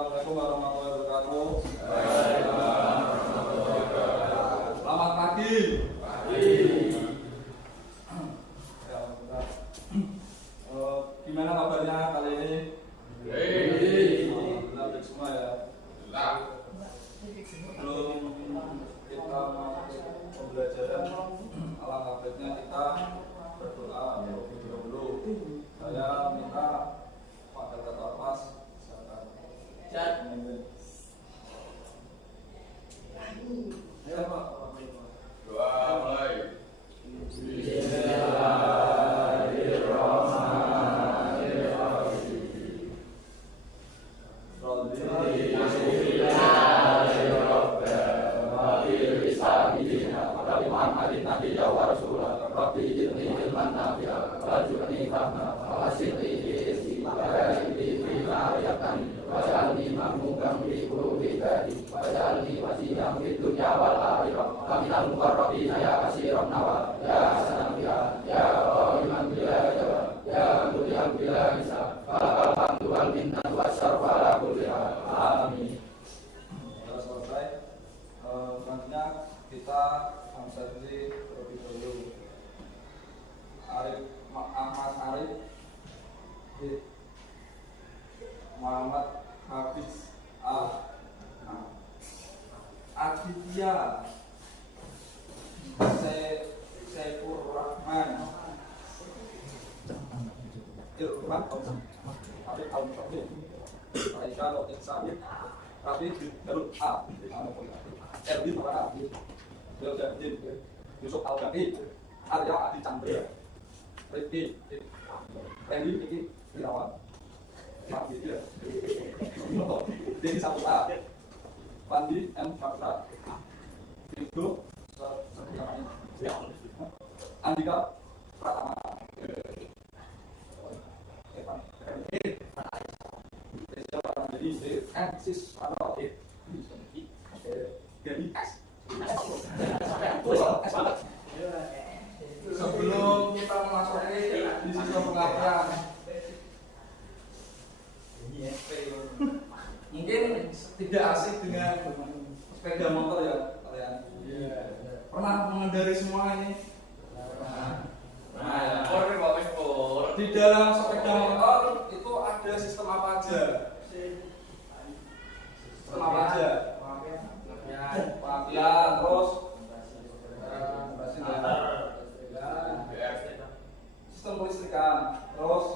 Assalamualaikum warahmatullahi wabarakatuh. Selamat pagi. Gimana kabarnya kali ini? Baik semua ya. Sebelum kita masuk pembelajaran, alangkah baiknya kita berdoa dulu. Saya minta Pak Dr. Tarpas ayo Pak, doa mulai. Selanjutnya kita absensi terlebih dahulu. Ahmad Arif Muhammad Hafiz Aditya Saifur Rahman Irfan Arif Al-Fatih Aisyah Lotik Sabit Rafi Darul A Erwin Warana Yudin Yusuf Al-Baqi Arya Adi Chandra Rifki Randy Riki Irawan Pak Bidya Dedi Saputra Pandi M. Fakra Ibu Andika Pratama jadi Sis Pano jadi sebelum kita memasuki di sistem pengapaian mungkin tidak asik dengan sepeda motor ya kalian. Pernah mengendari semua ini? Di dalam sepeda motor itu ada sistem apa aja? Sistem apa aja? Pengapian, terus sistem kelistrikan, terus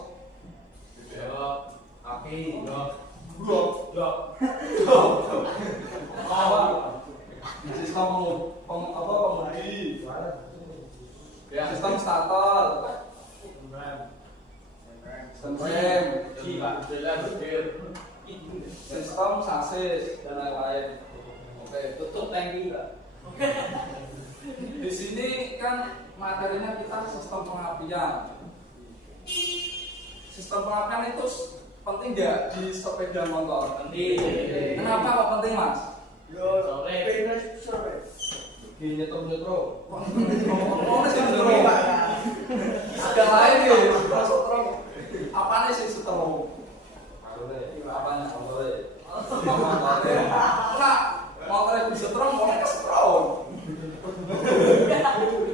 api, sistem pengemudi, sistem starter, sistem rem, sistem sasis dan lain-lain. Oke, tutup tangki. Di sini kan materinya kita sistem pengapian. Sistem pengapian itu penting nggak di sepeda motor? Penting. Kenapa kok penting, Mas? Gini nyetrum. Ada lain nih, setrum. Apa nih sih setrum? Apanya motornya? Enggak, motornya bisa setrum, motornya setrum.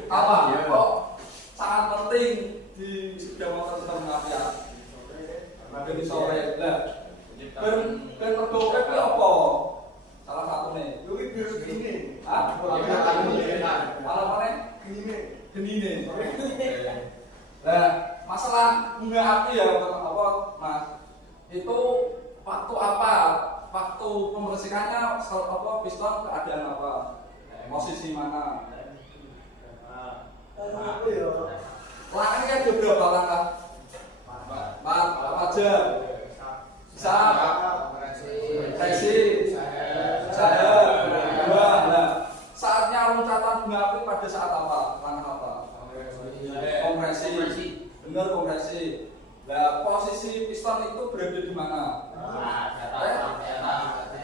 Apa? Kok sangat penting di sepeda motor sistem pengapian? Jadi sore lah. Ben mergo iki apa? Salah satu nih. Kuwi biru gini. Ah, malah mana? Genine. Nah, masalah bunga api ya apa, Mas? Itu waktu apa? Waktu pembersihannya apa piston keadaan apa? Posisi mana? Langkahnya kan ada berapa langkah? 4 apa aja? Bisa reaksi saya nah, saatnya loncatan bunga api pada saat apa? Langkah apa? Kompresi. Benar, kompresi. Nah, posisi piston itu berada di mana?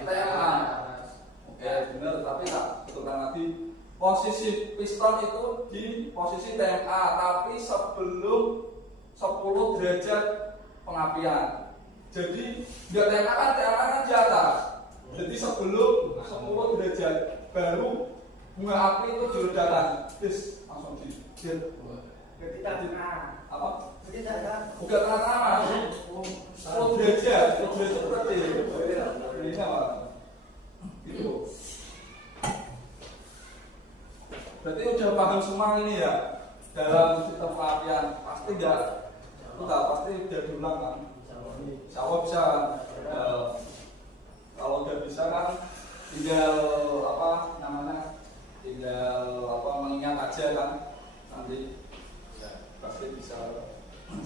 TMA. Oke, benar, tapi tak betulkan lagi. Posisi piston itu di posisi TMA, tapi sebelum 10 derajat pengapian. Jadi dia TMA kan di atas. bunga api itu diledakkan, terus langsung dijet. Ketika dina Apa? ketika ada Bukan tengah-tengah, oh derajat, derajat berarti. Ini apa? Gitu. Berarti udah paham semua ini ya dalam sistem pengapian. Pasti enggak? Enggak, pasti udah diulang kan? Insya Allah bisa. Kalau udah bisa kan tinggal apa namanya? Tinggal apa mengingat aja kan nanti pasti bisa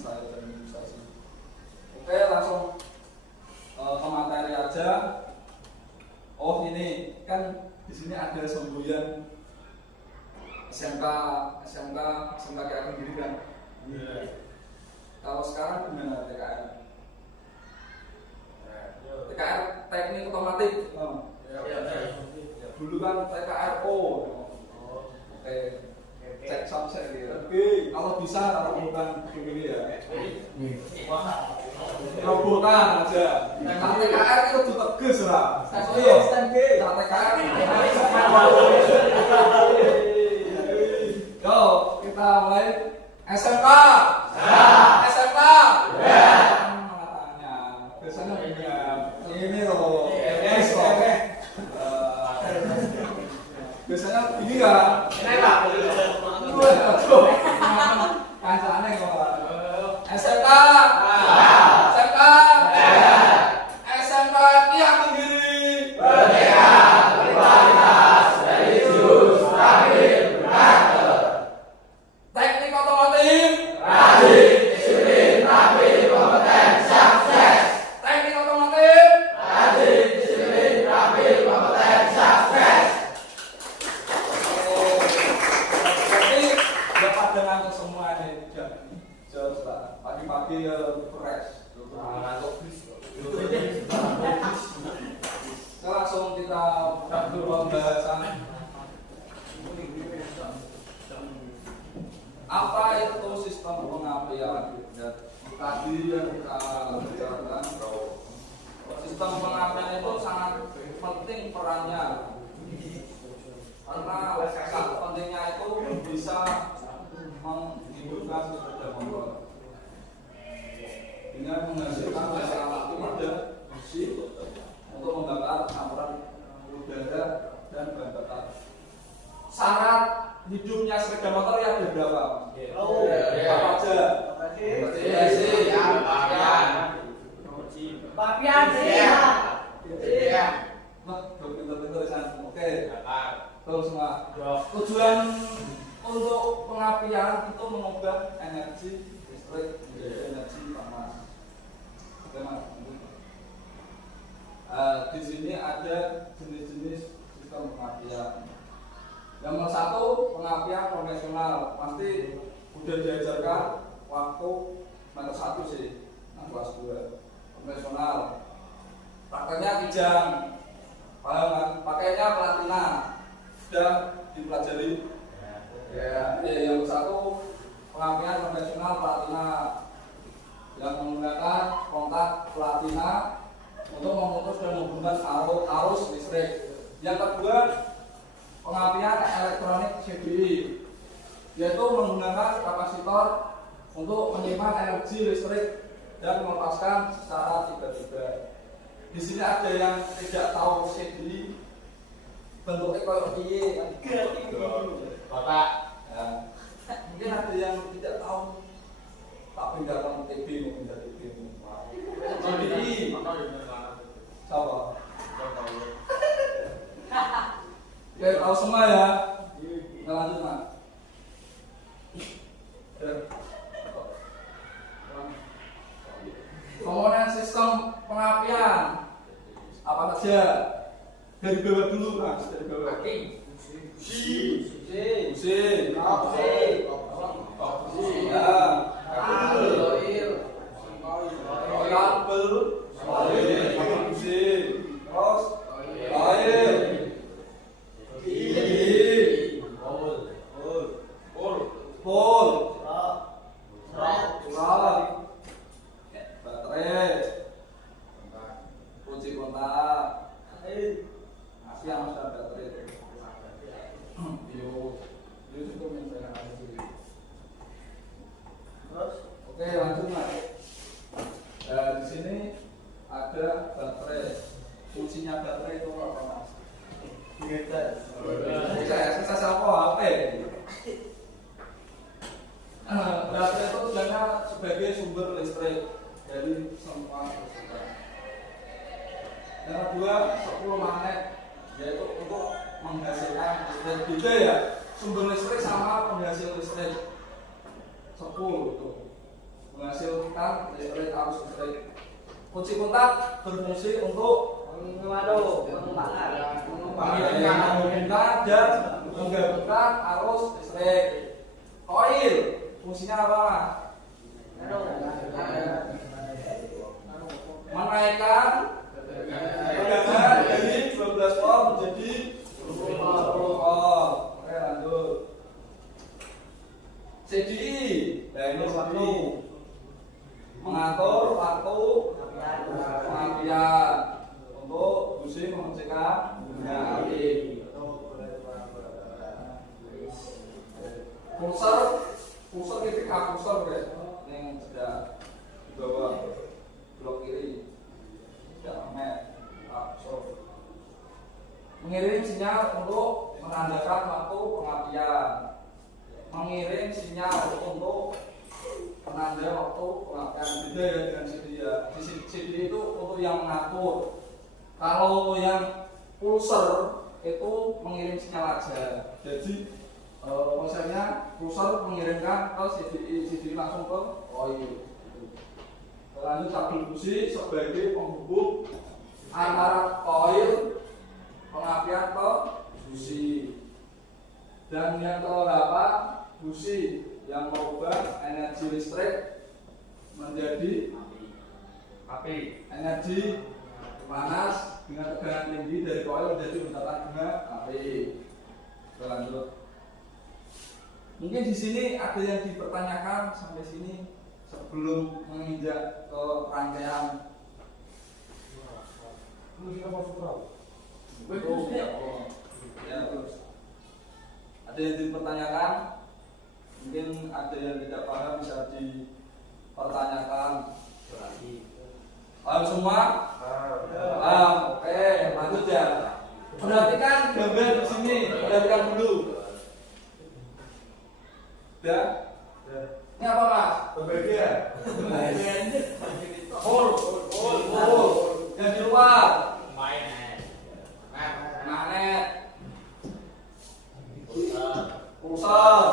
saya terminalisasi. Oke, langsung ke materi aja. Oh ini kan di sini ada semboyan SMK kayak gini kan. Kalau sekarang gimana TKR? TKR teknik otomatis. Dulu kan TKRO. Oke. Cek samsek gitu. Kalau bisa kalau bukan begini ya. Robotan aja. Nah, TKR itu lebih tegas lah. Nah, TKR. Yo, kita mulai SMK. SMK. Biasanya ini loh. Biasanya ini kan. Kancane kok. SMK. SMK. SMK yang Tenggiri. Merdeka, berkualitas, religius, stabil, berakal. Teknik otomotif. Rajin, disiplin, rapi, kompeten, sukses. Teknik otomotif. Rajin, disiplin, rapi, kompeten, sukses. Dengan semua ini jelas lah. Pagi-pagi fresh. Langsung kita pembahasan. Apa itu sistem pengapian? Tadi yang kita bicarakan, sistem pengapian itu sangat penting perannya. Karena sangat pentingnya itu bisa menghidupkan sepeda motor dengan menghasilkan gas alam ada bersih untuk membakar campuran udara dan bahan bakar. Syarat hidupnya sepeda motor ya ada berapa? Apa aja? papian Wah, pintar-pintar san. Oke. Terus semua. Tujuan untuk pengapian itu mengubah energi listrik menjadi energi panas. Bagaimana? Di sini ada jenis-jenis sistem pengapian. Yang satu pengapian konvensional, pasti udah diajarkan waktu semester 1 sih, kelas 2 konvensional. Prakteknya kijang, paham kan? Pakainya platina, sudah dipelajari. Ya, yang satu pengapian konvensional platina yang menggunakan kontak platina untuk memutus dan menghubungkan arus listrik. Yang kedua pengapian elektronik CDI, yaitu menggunakan kapasitor untuk menyimpan energi listrik dan melepaskan secara tiba-tiba. Di sini ada yang tidak tahu CDI bentuknya kayak piye kan? Bapak, ya. Mungkin ada yang tidak tahu. Tak pindahkan TB mau pindah TB. CDI. Siapa? Oke, tahu semua ya. Kita lanjut Mas. Komponen sistem pengapian apa saja? Dari bawah dulu Mas, dari bawah. Busi, kunci kontak, yang sudah baterai. fungsinya baterai itu apa mas? Gitu. Saya apa HP? Baterai itu sebenarnya sebagai sumber listrik dari semua listrik. Yang kedua 10 magnet, yaitu untuk menghasilkan listrik. Juga ya, sumber listrik sama penghasil listrik. 10 itu menghasilkan listrik arus listrik. Kunci kontak berfungsi untuk menghubungkan dan menggabungkan arus listrik. Koil fungsinya apa? Menaikkan tegangan dari 12 volt menjadi 20 volt. Oke, lanjut. CDI, nah ini satu mengatur waktu pengapian untuk busi mengecekkan bunga api. Pulsar ketika pulsar yang sudah di bawah blok kiri sudah mengirim sinyal untuk menandakan waktu pengapian, mengirim sinyal untuk penanda waktu pengapian. Beda ya dengan CD ya. CD itu untuk yang mengatur. Kalau yang pulsar itu mengirim sinyal aja. Jadi konsepnya pulsar mengirimkan ke CDI langsung ke koil. Lanjut tabel busi sebagai penghubung antara koil pengapian ke busi. Dan yang ke-8 busi yang merubah energi listrik menjadi api. Energi panas dengan tegangan tinggi dari koil menjadi buntalan bunga api. Lanjut. Mungkin di sini ada yang dipertanyakan sampai sini sebelum menginjak ke rangkaian. Ya, terus. Ada yang dipertanyakan, mungkin ada yang tidak paham bisa dipertanyakan. Paham semua? Paham. Oke, lanjut ya. Perhatikan gambar di sini, perhatikan dulu. Ya. Ini apa mas? Pembagian. Hole. Yang di luar. Magnet. Pulsar.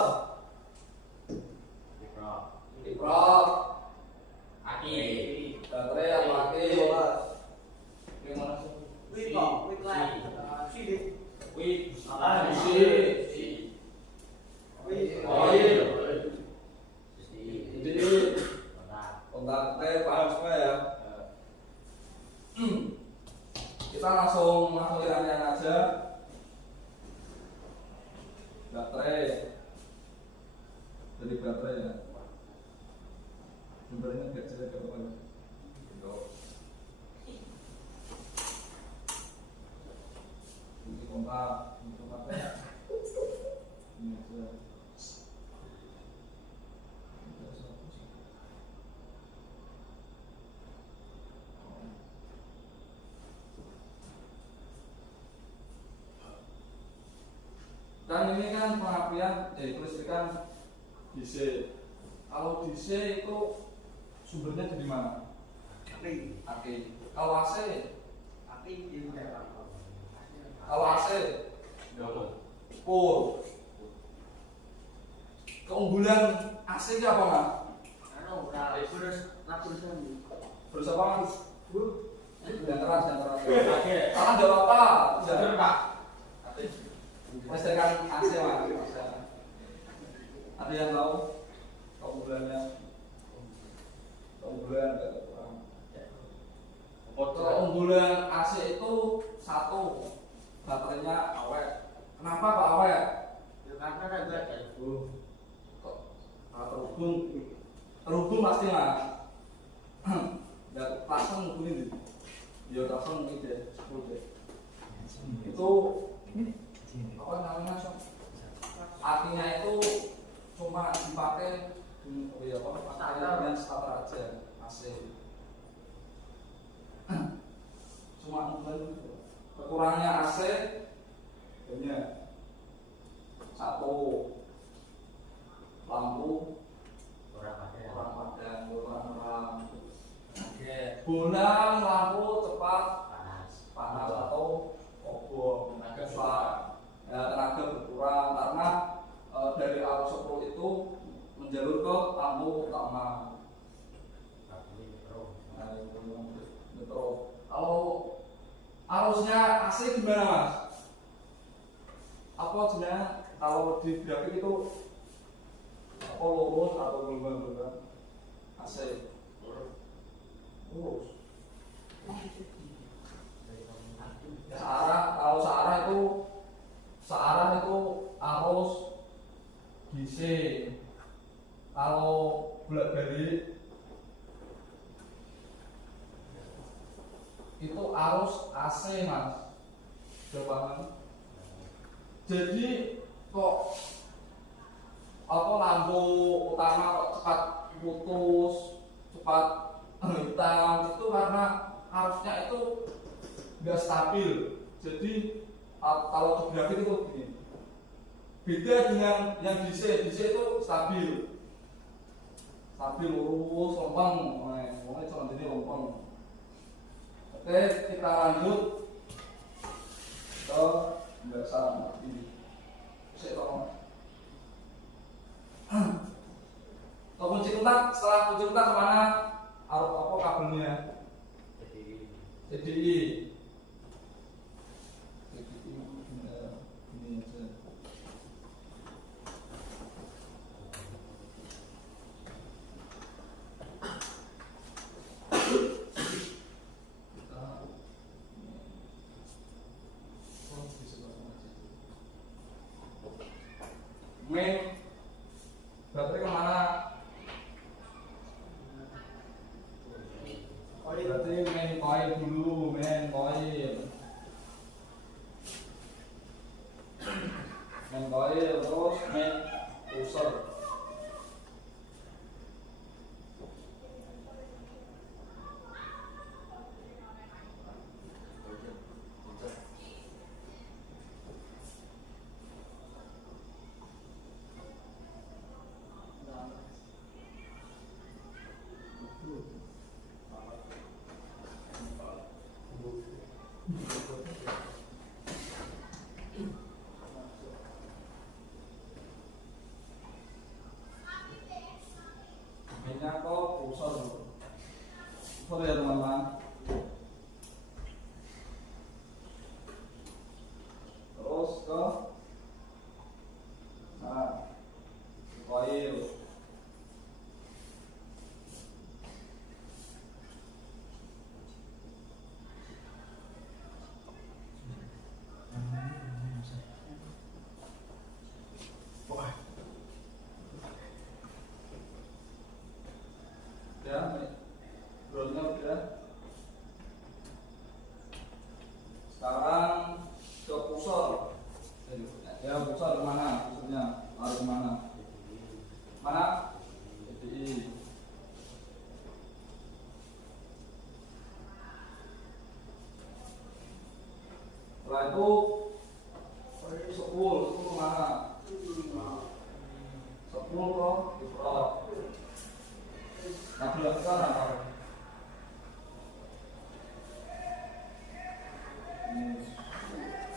Diprop. Aki. Baterai atau aki. Gimana sih? Oil. Jadi kontaknya paham semua ya. Kita langsung rangkaian aja. Baterai. Dari baterai ya. Sumbernya gak jelek apa apa. Ini kontaknya. Ini aja. Dan ini kan pengapian kelistrikan DC. Kalau DC itu sumbernya dari mana? Aki. Kalau AC? Kalau AC? Pol. Keunggulan AC itu apa mas? Terus apa mas? Yang keras. Salah nggak apa-apa. Jangan pak. Listrik AC mas. Ada yang tahu keunggulannya? Keunggulan nggak kurang. Keunggulan AC itu satu, baterainya awet. Kenapa kok awet? Karena ada terhubung pasti mas. Dan pasang hubungin ya pasang ini deh, itu apa namanya sob? Artinya itu cuma dipakai dengan starter aja AC. cuma mungkin kekurangannya AC banyak. Satu, lampu kurang padam, bolang lampu cepat panas atau obor, tenaga berkurang karena dari arus sepul itu menjalur ke lampu utama. Metro. Kalau arusnya AC gimana mas? Apa sebenarnya kalau di grafik itu apa lurus atau gelombang AC? Lurus. Kalau searah itu arus DC. Kalau bolak-balik itu arus AC mas. Coba. Jadi kok apa lampu utama kok cepat putus, cepat hitam itu karena arusnya itu nggak stabil. Jadi kalau di grafik itu begini. Beda dengan yang DC itu stabil lurus lempeng, pokoknya cuma jadi lempeng. Oke, kita lanjut ke pembahasan ini. Saya tolong. Kunci kontak, setelah kunci kontak kemana? Arus apa kabelnya? CDI. Ini aja. Main baterai kemana? Berarti main coil dulu, main coil terus main pusher. Mainnya kok pusher dulu. Pusher ya teman-teman. Terus ke coil. Ya, groundnya udah. Sekarang ke pusher. Ya, pusher kemana? Pushernya lari kemana? Mana? CDI. Setelah itu sepul kemana? Sepul ke dipelot. Nah, belakang apa?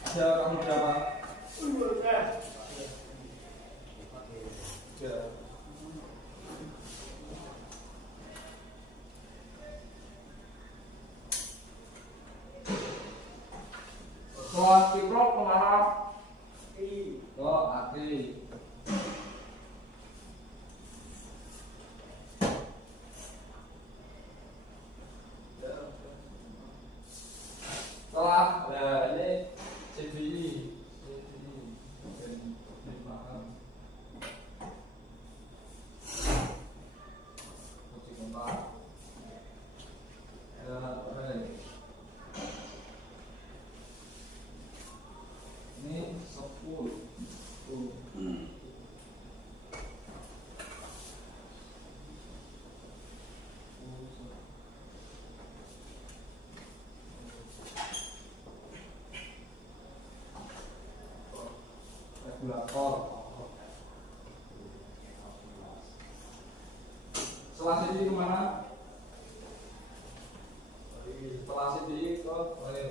Ada kamu berapa? Tiga. Setelah kiprok kemana? Ke aki. Setelah ini CDI paham. Kunci kontak. Ya, oke. Ini regulator. Setelah CDI kemana? Setelah CDI ke coil.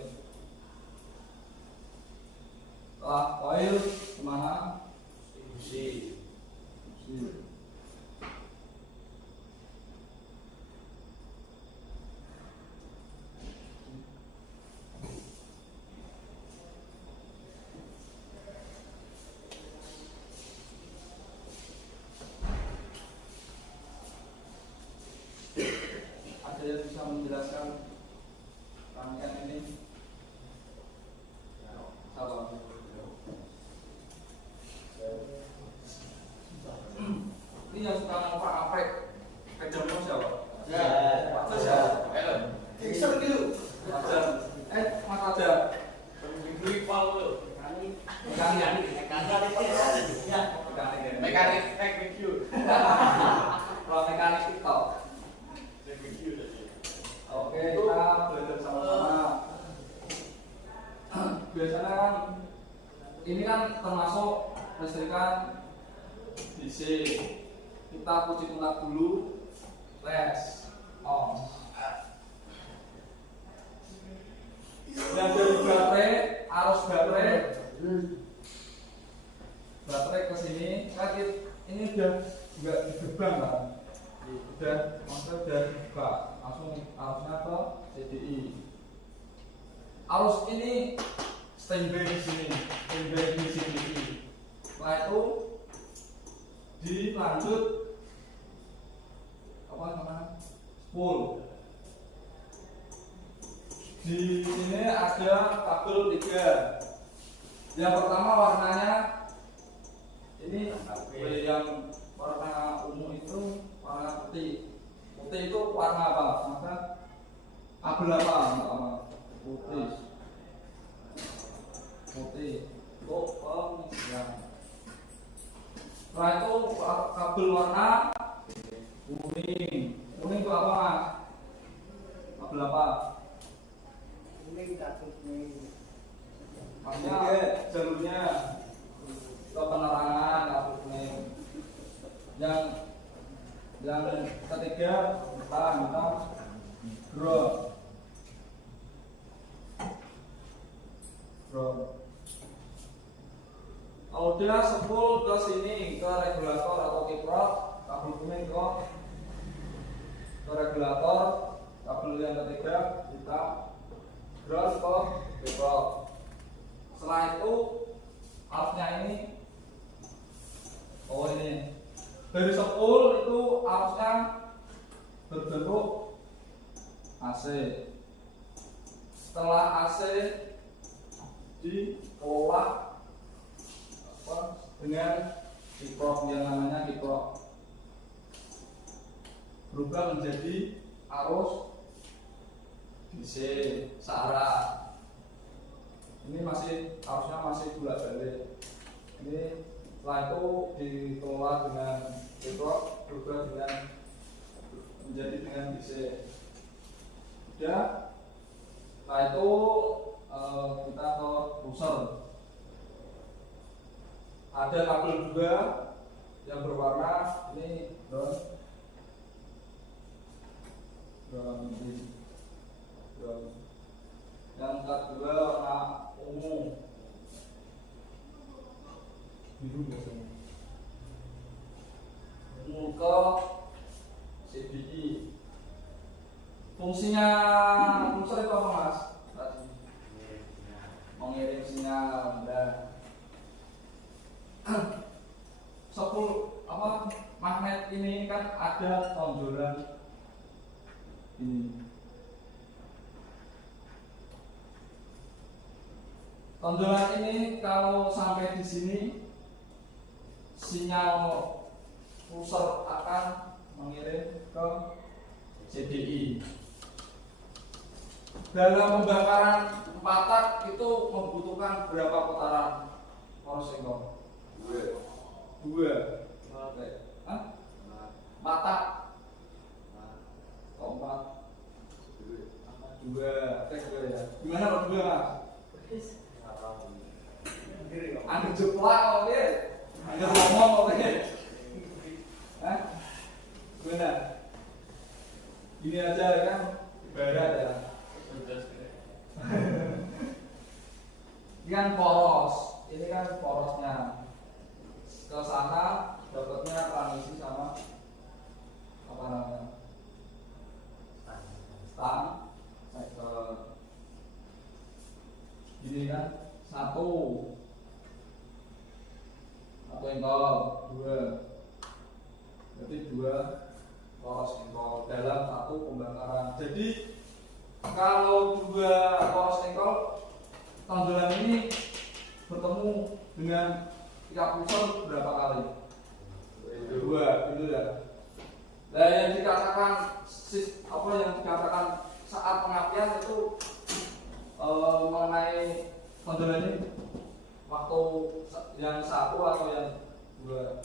Setelah coil kemana? Fungsi. Ada yang bisa menjelaskan rangkaian ini? Apa? Ini yang suka ngomong apek kejamnya siapa? Ya. Mas ya? Helm. Fixer dulu. Ajar. Mas Ajar. Rival lo. Mekanik teknik you. Kalau mekanik TikTok. Teknik you tadi. Oke, kita belajar sama-sama. Biasanya kan ini kan termasuk listrikan DC. Kita kunci kontak dulu, les, on. Dan dari baterai, arus baterai ke sini, kan ini udah nggak digerbang kan? Maksudnya udah dibuka, langsung arusnya ke CDI. Arus ini standby di sini, standby di CDI. Setelah itu dilanjut apa namanya? Spool. Di sini ada kabel 3. Yang pertama warnanya ini yang warna ungu itu warna putih. Putih itu warna apa? Maka kabel apa? Putih. Oh, pengisian. Setelah itu kabel warna kuning. Kuning itu apa, Mas? Kabel apa? Kuning satu kuning. Maksudnya jalurnya ke penerangan kabel kuning. Yang ketiga kita ground. Kalau dia spool ke sini ke regulator atau kiprot, kabel kuning ke regulator, kabel yang ketiga kita ground ke kiprot. Setelah itu arusnya ini, ini dari spool itu arusnya berbentuk AC. Setelah AC dikelola dengan kiprot yang namanya kiprot, berubah menjadi arus DC searah. Ini arusnya masih bolak-balik. Ini setelah itu dikelola dengan kiprot, berubah menjadi dengan DC. Sudah. Setelah itu kita ke pusher. Ada kabel 2 yang berwarna ini ground. Yang kedua warna ungu, biru biasanya. Ungu ke CDI. Fungsinya pusher itu apa, Mas? Mengirim sinyal. Spool magnet ini kan ada tonjolan ini. Tonjolan ini kalau sampai di sini sinyal pusher akan mengirim ke CDI. Dalam pembakaran 4 tak itu membutuhkan berapa putaran poros singkong? 2. Hah? 4 tak? 4. 2. Ya. Gimana kalau 2, Mas? Angger jeplak oke. Angger ngomong oke. Hah? Benar. Ini aja kan ibarat ya. Ini kan poros. Ini kan porosnya. Ke sana dapatnya transisi sama apa namanya? Stang. Ke ini kan satu engkol dua, berarti dua poros engkol dalam satu pembakaran. Jadi kalau dua poros engkol tonjolan ini bertemu dengan tiga pulsar berapa kali? Dua, gitu ya. Nah yang dikatakan saat pengapian itu mengenai tonjolan ini waktu yang satu atau yang dua?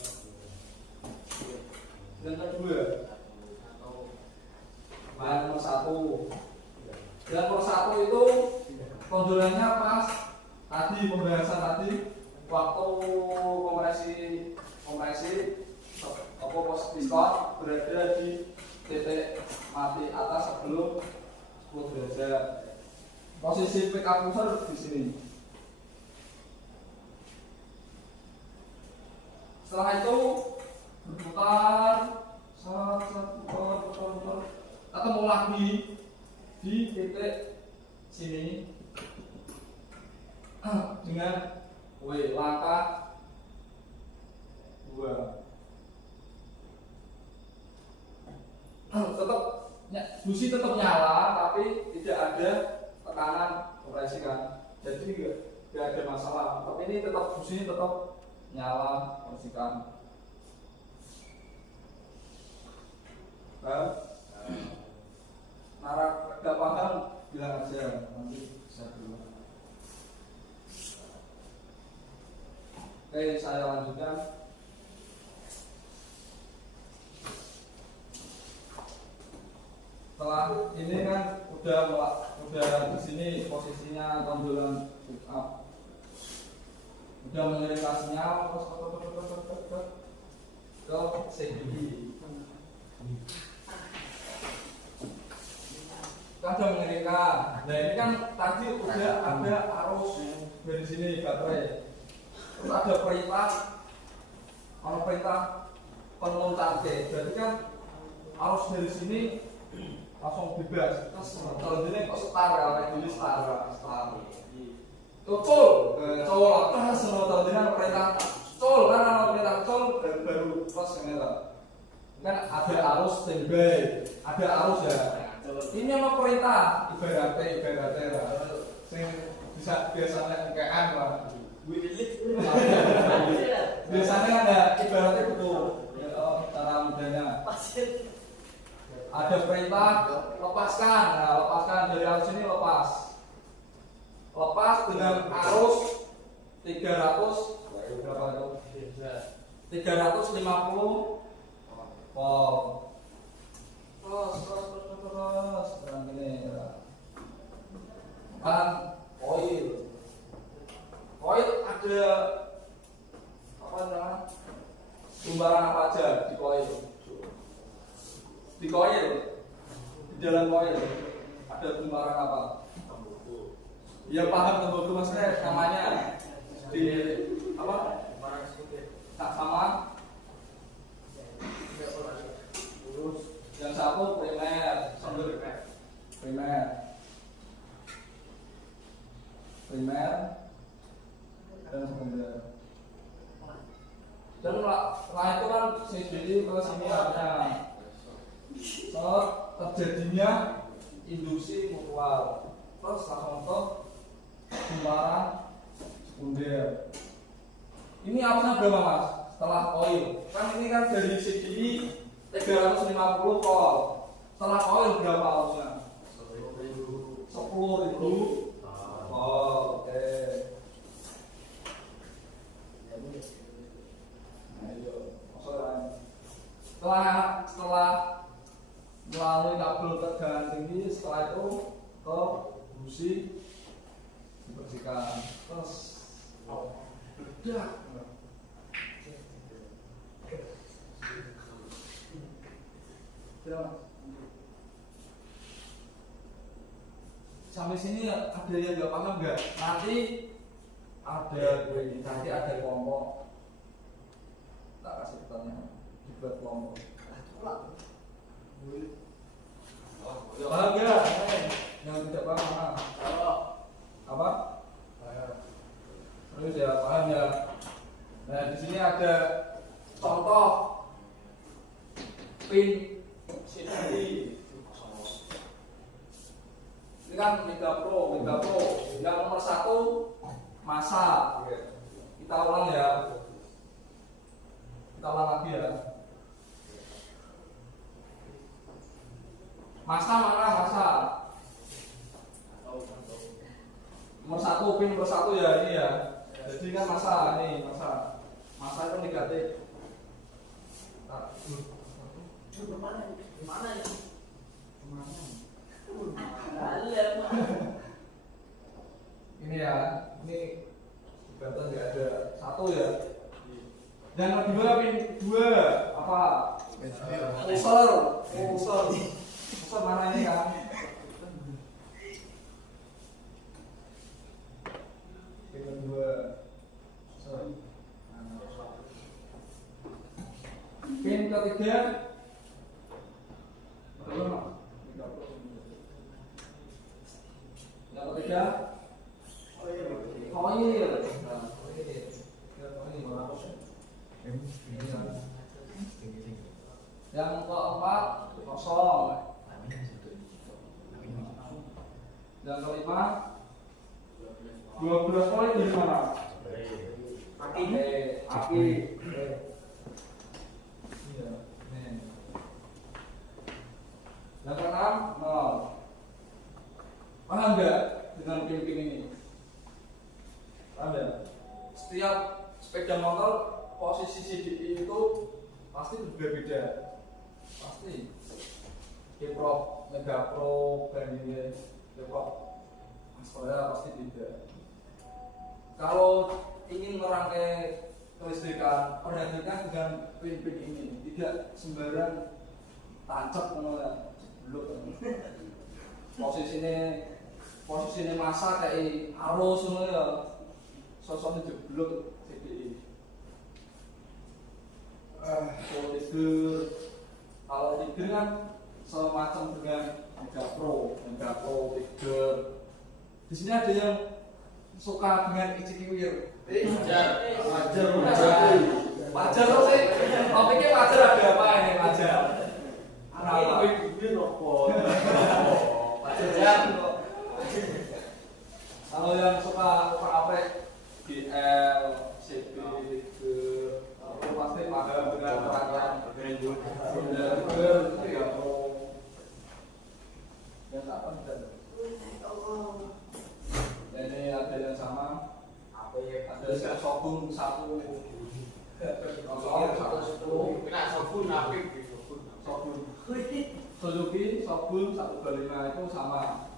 Yang kedua yang nomor satu. Yang nomor satu itu tonjolannya pas tadi pembahasan tadi waktu kompresi apa pos piston berada di titik mati atas sebelum 10 derajat. Posisi PK pusar di sini. Setelah itu berputar, ketemu lagi di titik sini dengan langkah 2. Busi tetap nyala, tapi tidak ada tekanan kompresi kan. Jadi tidak ada masalah. Tapi ini tetap busi ini tetap nyala, kompresikan. Nara gak paham bilang aja, nanti bisa dulu. Oke, saya lanjutkan. Setelah ini kan udah di sini posisinya tonjolan pick up, udah mengirimkan sinyal ke CGI. Kita sudah mengirimkan. Nah ini kan tadi udah ada arus dari sini baterai. Terus ada perintah penuh target. Berarti kan arus dari sini langsung bebas. Terus kalau ini kok setara, kayak dulu setara. Col, terus semua tahun ini perintah col, karena perintah col baru terus ini kan ada arus standby, ada arus ya. Ini apa perintah? Ibaratnya sing bisa biasanya kayak lah. Biasanya ada ibaratnya betul. Cara mudahnya. Ada perintah lepaskan. Nah, lepaskan dari arus ini lepas. Lepas dengan arus 300 berapa itu? 350 volt. Terus sekarang ini kan koil ada apa namanya tumbaran apa aja di koil di dalam koil ada tumbaran apa ya paham tembaku maksudnya namanya di apa tak sama yang satu primer dan sekunder. Dan setelah itu kan CGI ke sini arahnya. So, terjadinya induksi mutual. Terus langsung ke tumbaran sekunder. Ini arusnya berapa mas? Setelah koil. Kan ini kan dari CGI 350 volt. Setelah koil berapa arusnya? 10.000. Oh, oke. Setelah melalui kabel tegangan tinggi, setelah itu ke busi dibersihkan. Terus dah. Sampai sini ada yang nggak paham nggak? Nanti ada kelompok. Tak kasih pertanyaan dibuat kelompok. Paham nggak? Yang tidak paham apa? Terus ya paham ya. Nah di sini ada contoh pin CD. Ini kan Mega Pro. Yang nomor 1 masa. Kita ulang ya. Kita ulang lagi ya. Masa mana masa? Nomor 1 pin nomor 1 ya ini ya. Jadi kan masa ini masa. Masa itu negatif. Mana ini? Ini ya, ini data nggak ada 1 ya. Dan kedua pin 2 apa? User mana ini kan? Pin 2 pin ketiga yang ketiga koil. Yang keempat kosong. Yang kelima 12 poin di mana? Aki. Yang keenam 0. Paham nggak dengan pin-pin ini? Paham nggak? Setiap sepeda motor posisi CDI itu pasti berbeda. Pasti. K-Pro, Mega Pro, bandingnya K-Pro, Astoria pasti beda. Kalau ingin merangkai kelistrikan, perhatikan dengan pin-pin ini, tidak sembarang tancap menolak belum. Posisinya masa kayak arus semua ya, sosoknya jeblok CDI. Kalau tidur kan semacam dengan Mega Pro, tidur. Di sini ada yang suka dengan icikiwir. Wajar loh sih. Topiknya wajar ada apa ini wajar? Kalau yang suka oprek GL, CB, itu pasti paham dengan rangkaian Mega Pro. Yang apa dan ini ada yang sama. Ada Shogun 1 Suzuki Shogun 125 itu sama.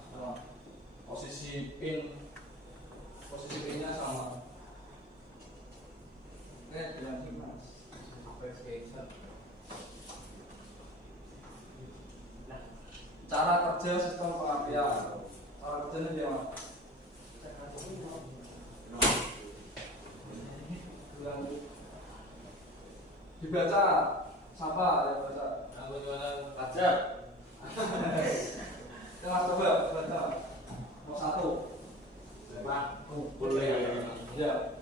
Posisi pinnya sama. Dengan Dimas. Cara kerja sistem pengapian. Cara kerjanya gimana? Dibaca siapa yang baca? Ajar. Kelas coba baca. Nomor 1. Boleh. Ya.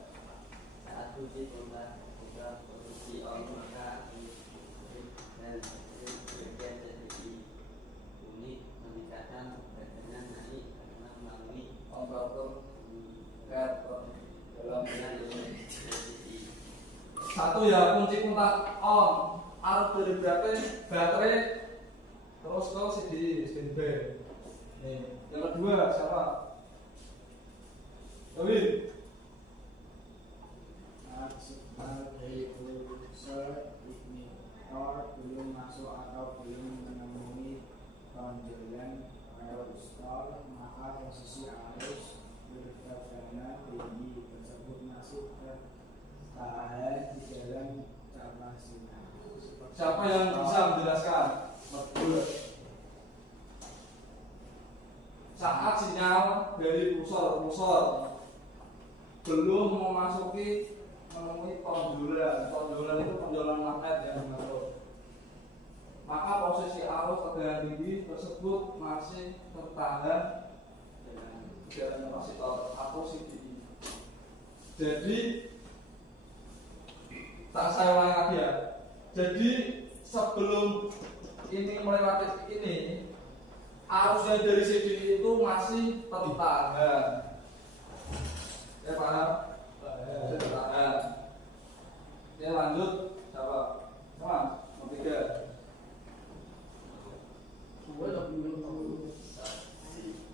Satu ya kunci kontak on, arus dari baterai terus ke CD standby. Nih, yang kedua siapa? Kevin. Sebagai user ignitor belum masuk atau belum menemui konjulan install, maka posisi arus bertekanan tinggi tersebut masuk ke belum memasuki menemui tonjolan. Tonjolan itu tonjolan magnet yang masuk. Maka posisi arus tegangan tinggi tersebut masih tertahan dengan kegiatan kapasitor atau CDI. Jadi tak saya ulangi lagi ya. Jadi sebelum ini melewati ini, arusnya dari CDI itu masih tertahan. Ya paham? Masih tertahan. Ya lanjut, jawab. Mas, nomor 3.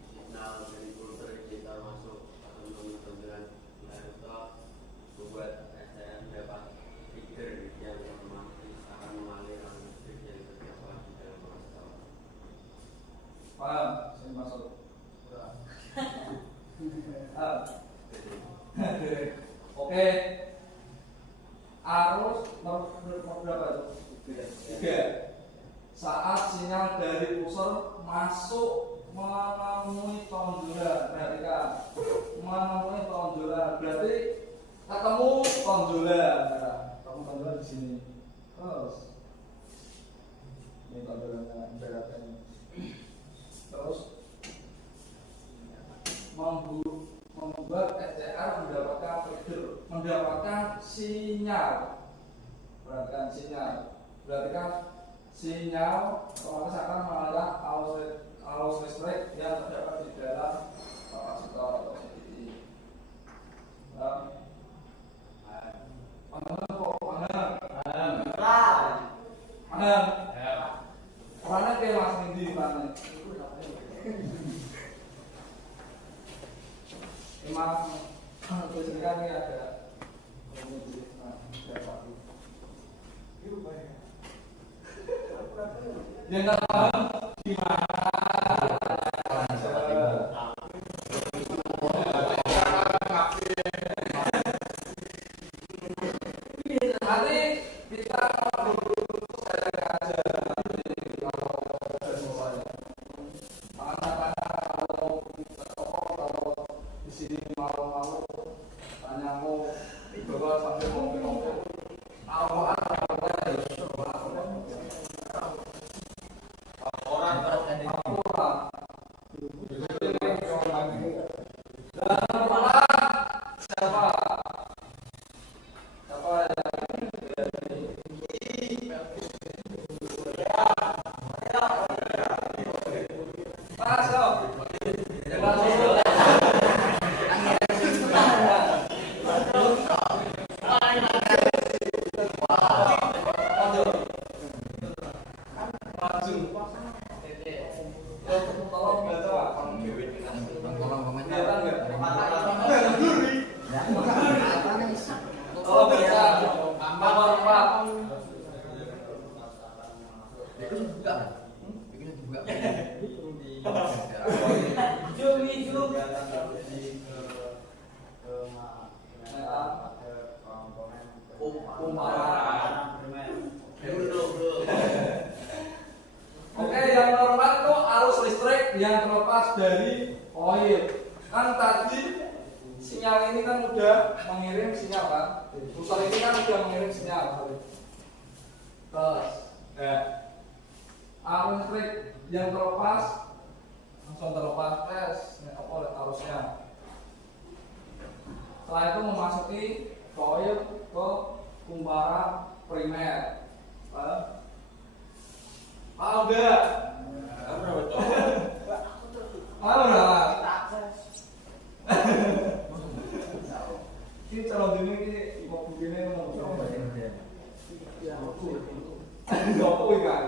Signal dari pulser digital masuk atau menemui tonjolan laptop membuat STM dapat trigger yang otomatis akan mengalir arus listrik yang terdapat di dalam kapasitor. Paham? Sini masuk. Oke. Arus nomor berapa itu? 3. Saat sinyal dari pusar masuk menemui tonjolan, perhatikan, menemui tonjolan, berarti ketemu tonjolan, ketemu tonjolan di sini. Terus ini tonjolannya, beratnya. Terus membuat SCR mendapatkan sinyal. Perhatikan sinyal. Perhatikan sinyal otomatis akan mengalirkan arus listrik yang terdapat di dalam kapasitor atau CDI. Mana kayak Mas Nindi mana? Emang tulisan kan ini ada yang nggak paham gimana? Nanti kita di sini mau tanya mau bawa sampai mobil awal Oke, yang normal itu arus listrik yang terlepas dari koil. Kan tadi sinyal ini kan udah mengirim sinyal kan? Pusat ini kan udah mengirim sinyal. Terus, arus listrik yang terlepas langsung terlepas tes apa arusnya. Setelah itu memasuki koil ke kumparan primer. Paham enggak? Paham enggak? Ini calon dini ini mau begini mau kan?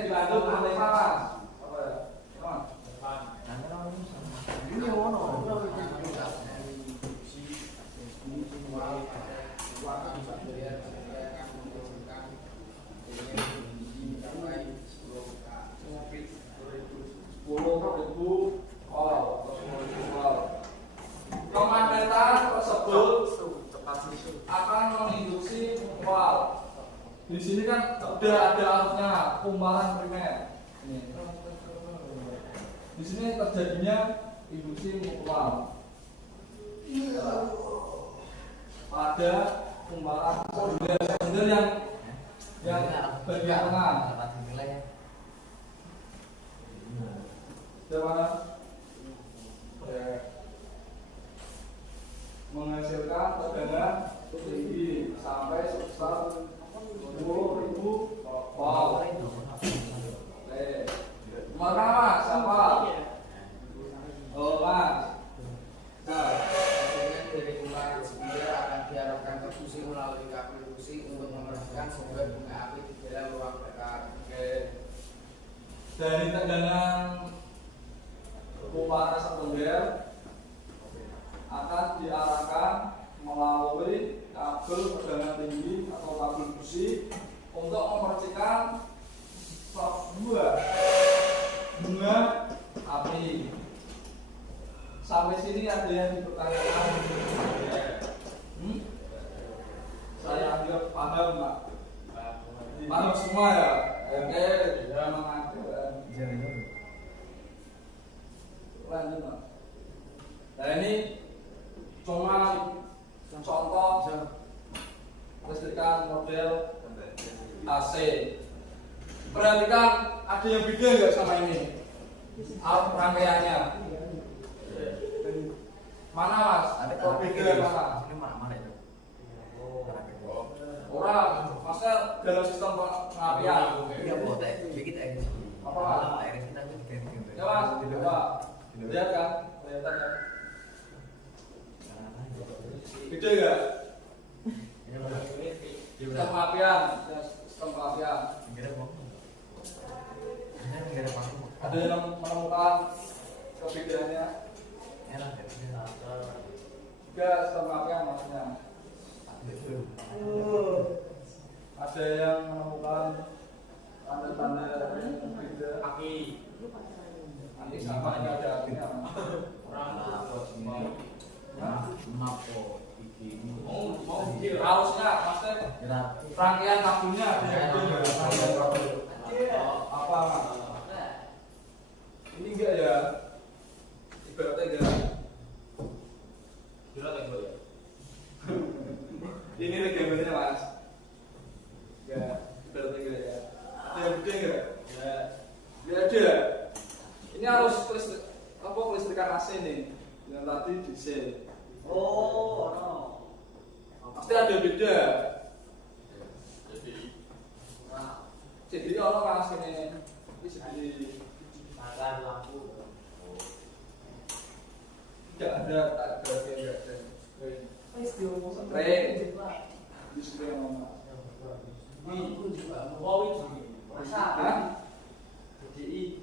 Dilanjut nanti Mas. Apa ya? Mas. Ini ono. Kemagnetan tersebut akan menginduksi valve. Di sini kan udah ada arusnya, kumparan primer. Di sini terjadinya induksi mutual pada kumparan sekunder yang bagian tengah. Bagaimana? Menghasilkan tegangan tinggi sampai sebesar 10.000 volt. Mana mas? Siapa? Oh mas. Nah, dari kumparan sekunder akan diarahkan ke busi melalui kabel busi untuk membersihkan sumber bunga api di dalam ruang bakar. oke. Dari tegangan kumparan sekunder akan diarahkan melalui kabel tegangan tinggi atau kabel busi untuk memercikan sebuah bunga api. Sampai sini ada yang dipertanyakan? Saya anggap paham, Pak. Paham semua ya? Oke, memang ada. Lanjut, Pak. Nah ini cuma contoh listrikan model AC. Perhatikan ada yang beda nggak sama ini? Alat rangkaiannya. Mana mas? Ada Oh, beda mana? Ini mana itu? Orang, maksudnya dalam sistem pengapian. Iya, botek. Dikit aja. Apa? Airnya kita ganti. Ya mas, coba lihat kan, kelihatan kan? Beda nggak? Sistem pengapian, sistem pengapian. Ada yang menemukan perbedaannya? Juga sistem pengapian maksudnya. Ada yang menemukan tanda-tanda yang beda. Aki. Nanti sama nggak ada apinya. Harusnya maksudnya rangkaian kabelnya ada yang beda. Rangkaian kabel. Apa? Ini enggak ya? Ibaratnya enggak. Ini legamenya mas. Enggak. Ibaratnya enggak ya. Ada yang beda enggak? Enggak ada. Ini harus kelistrikan AC nih. Yang tadi DC. Oh, no. Pasti ada beda. Jadi orang mas ini CDI. Makan lampu. Tidak ada, tak ada, tidak ada. Justru yang mana?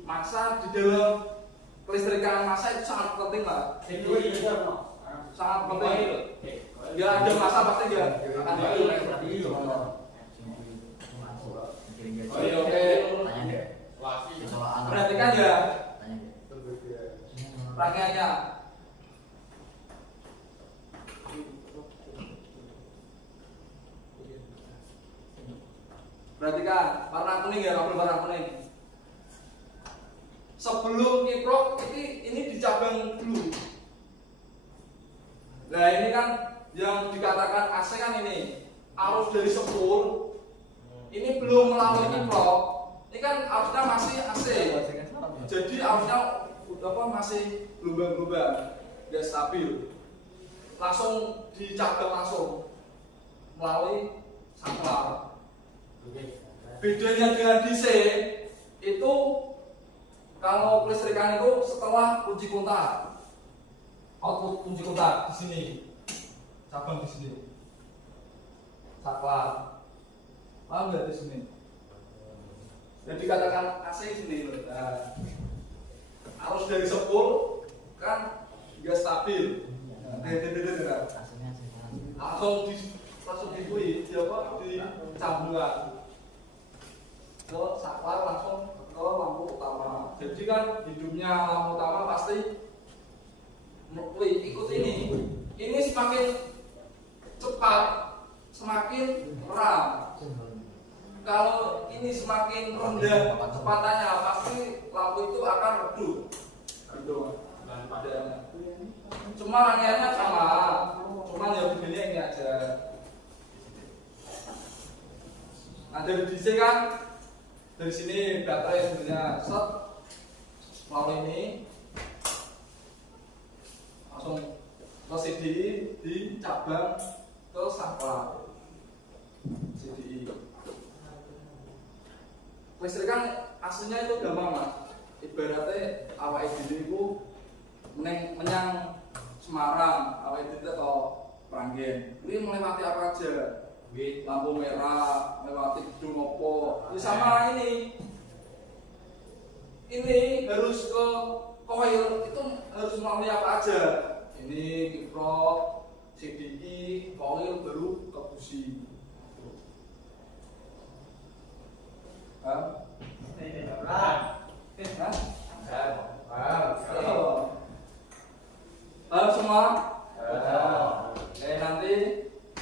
Masa di dalam kelistrikan masa itu sangat penting lah. Sangat penting. Ya ada masa pasti ya. Akan itu. Oke. Perhatikan ya. Rangkaiannya. Perhatikan warna kuning ya, kabel warna kuning. Sebelum kiprok ini dicabang dulu. Nah ini kan yang dikatakan AC kan ini arus dari sepul. Ini belum melalui kiprok. Ini kan arusnya masih AC. Jadi arusnya masih gelombang-gelombang, nggak stabil. Langsung dicabang langsung melalui saklar. Bedanya dengan DC itu kalau kelistrikan itu setelah kunci kontak, output kunci kontak di sini, cabang di sini, saklar, paham nggak di sini? Jadi katakan AC di sini, nah, arus dari sepul kan nggak stabil, langsung dicambungkan ke saklar langsung ke lampu utama. Jadi kan hidupnya lampu utama pasti ikut ini. Ini semakin cepat semakin terang. Kalau ini semakin rendah kecepatannya pasti lampu itu akan redup. Gitu. Ada Cuma rangkaiannya sama, cuma ya bedanya ini aja. Nah dari DC kan, dari sini baterai sebenarnya set melalui ini langsung ke CDI di cabang ke saklar CDI. Listrik kan aslinya itu gampang mas, ibaratnya awak dhewe itu menyang Semarang, awak dhewe atau Pranggen, ini melewati apa aja, lampu merah, melewati gedung opo, ini sama ini harus ke koil itu harus melalui apa aja, ini kiprok, CDI, koil baru ke busi. Semua? Nanti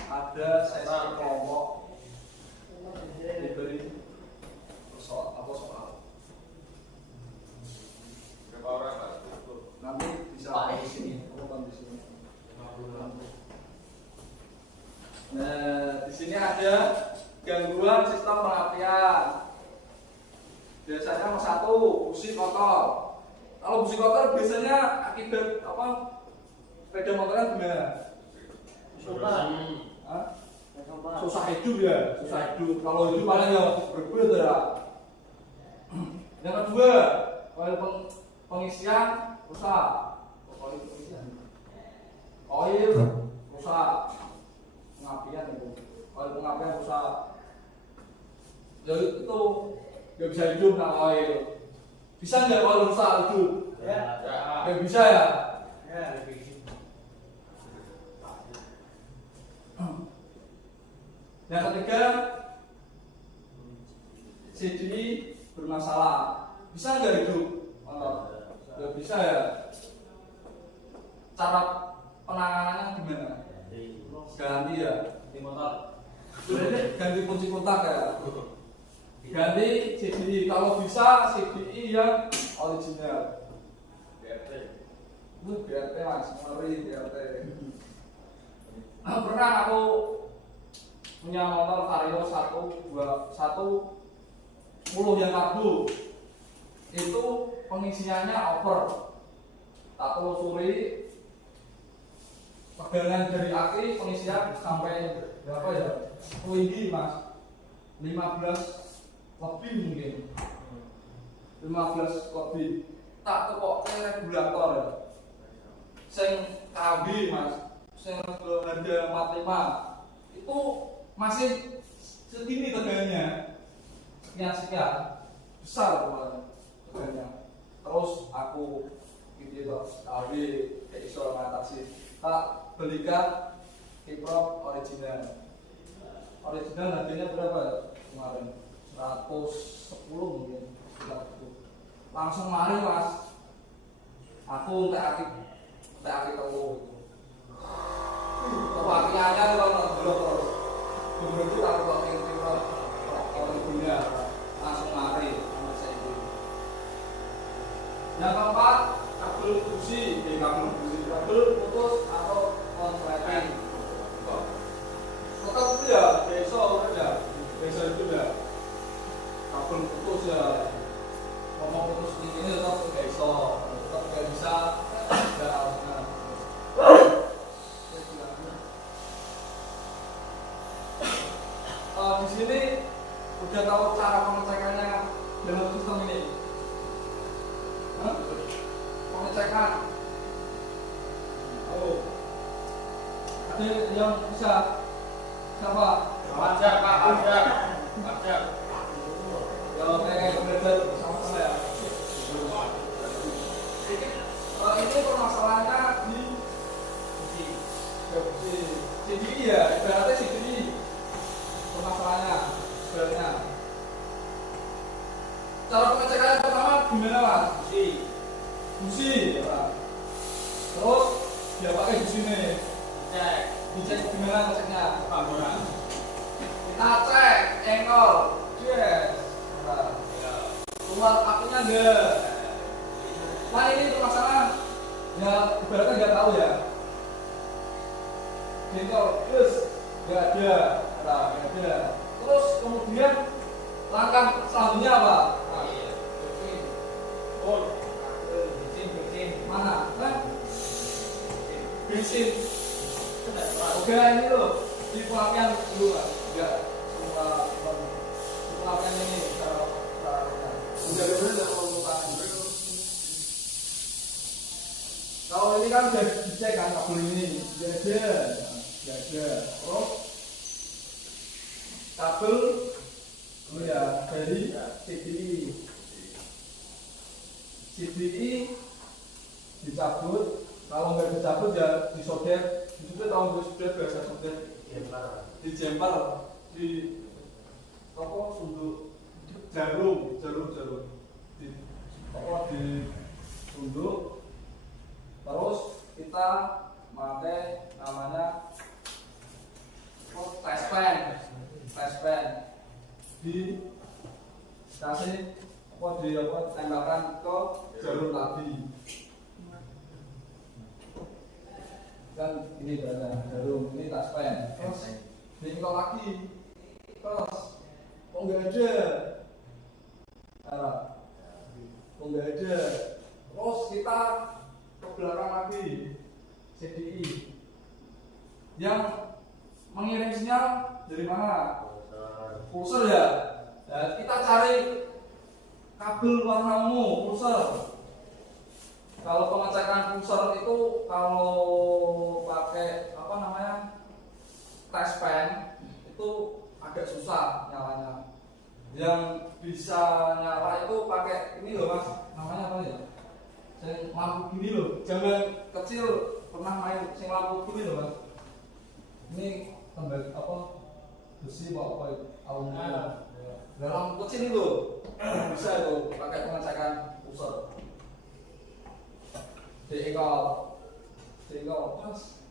ada sesi kelompok diberi soal. Nanti bisa di sini, di sini. Nah, di sini ada gangguan sistem pengertian. Biasanya nomor 1 busi kotor. Kalau busi kotor biasanya akibat apa? Sepeda motornya gimana? Susah hidup ya, susah hidup. Kalau hidup paling ya berbuat ya. Yang kedua, koil pengisian rusak. Koil rusak. Pengapian itu. Koil pengapian rusak. Ya itu nggak bisa hidup nak koil. Bisa nggak koil rusak hidup? Ya. Nggak bisa ya? Ya. Yang ketiga, CDI bermasalah. Bisa nggak hidup? Nggak bisa ya. Cara penanganannya gimana? Ganti ya. Ganti kunci kontak ya. Ganti CDI. Kalau bisa CDI yang original. BRT mas, ngeri BRT. Pernah aku punya motor Vario 10 yang karbu itu pengisiannya over, tak telusuri pegangan dari aki pengisian sampai berapa ya, tinggi mas, 15 lebih mungkin, 15 lebih, tak tekoknya regulator ya, sing KB mas, sing harga 45 itu masih segini tegangannya, sekian besar tegangannya. Terus aku gitu KB kayak iso mengatasi, tak belikan kiprok original harganya berapa kemarin? 110 mungkin, langsung mari mas, aku tak tahu akhirnya kalau terus begitu aku pakai kiprok original langsung mari sama saya itu. Yang keempat, kabel busi kabel putus atau konsleting. Tetap itu ya besok itu ya kabel putus ya, ngomong putus ini tetap besok, tetap nggak bisa nggak harusnya. Di sini udah tahu cara pengecekannya dalam sistem ini. Pengecekan. Oh. Ada yang bisa? Siapa? Pajak. Ya, kayak belajar sama-sama ya. Ini permasalahannya di CDI ya, ibaratnya CDI. Permasalahannya sebenarnya. Cara pengecekannya pertama gimana mas? Busi ya. Terus dia pakai busi nih. Dicek gimana ngeceknya? Kita cek engkol, yes. Keluar apinya enggak. Nah ini permasalahan ya, ibaratnya nggak tahu ya. jengkol, terus nggak ada, nah, nggak ada. Terus kemudian langkah selanjutnya apa? Nah, mana? Bensin. Oke, ini loh di pelatihan dulu kan, nggak semua pelatihan ini udah bener kalau pelatihan. Kalau ini kan udah dicek kan kabel ini, nggak ada. Terus kabel ya dari CDI dicabut. Kalau nggak dicabut ya disolder, tahun disolder biasa solder, dijempar di apa sunduk jarum, di sunduk. Terus kita pakai namanya test pen di kasih tembakan ke jarum tadi. Kan ini berada jarum, ini tas pen, terus diingkol lagi, terus kok nggak ada, kok nggak ada, terus kita ke belakang lagi, CDI yang mengirim sinyal dari mana? Pulser ya. Nah, kita cari kabel warna ungu, pulser. Kalau pengecekan pulser itu kalau pakai apa namanya test pen itu agak susah nyalanya. Yang bisa nyala itu pakai ini loh mas, namanya apa ya? Sing lampu gini loh. Zaman kecil pernah main sing lampu gini loh mas. Ini tembak apa besi apa itu? Aluminium. Dalam kecil itu bisa itu pakai pengecekan pulser. Diingkol terus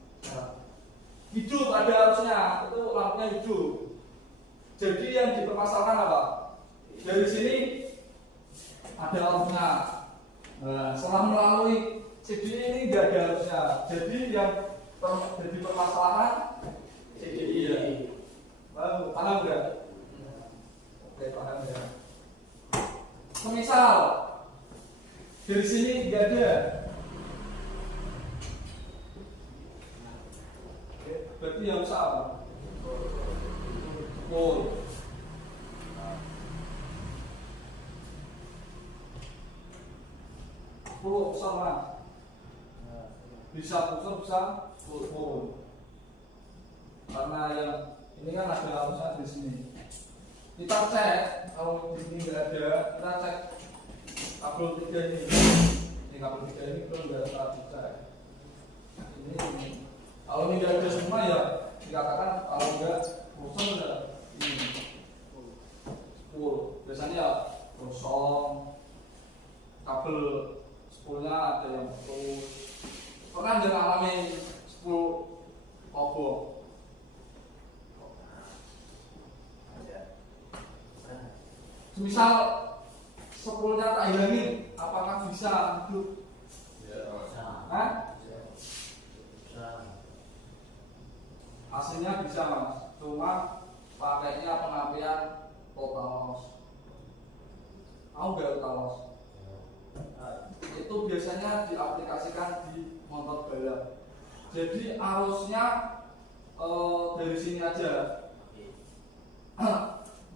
hidup ada harusnya, itu lampunya hidup. Jadi yang dipermasalahkan apa? Dari sini ada lampunya. Nah, setelah melalui CDI ini tidak ada harusnya. Jadi yang jadi permasalahan CDI ya. Paham nggak? Oke, paham ya. Semisal dari sini tidak ada. Berarti yang sama. Full. Full sama. Bisa pusat bisa full. Karena yang ini kan ada harusnya di sini. Kita cek kalau di sini nggak ada, kita cek kabel 3 ini. Ini kabel 3 ini belum ada dicek. Ini. Kalau ini tidak ada semua ya dikatakan kalau enggak kosong udah ini full. Biasanya ya kosong, kabel spoolnya ada yang putus. Pernah nggak ngalamin spool kobong? Misal spoolnya tak hilangin, apakah bisa hidup? Hah? Hasilnya bisa mas, cuma pakainya pengapian total loss. Tahu nggak total loss? Itu biasanya diaplikasikan di motor balap. Jadi arusnya dari sini aja.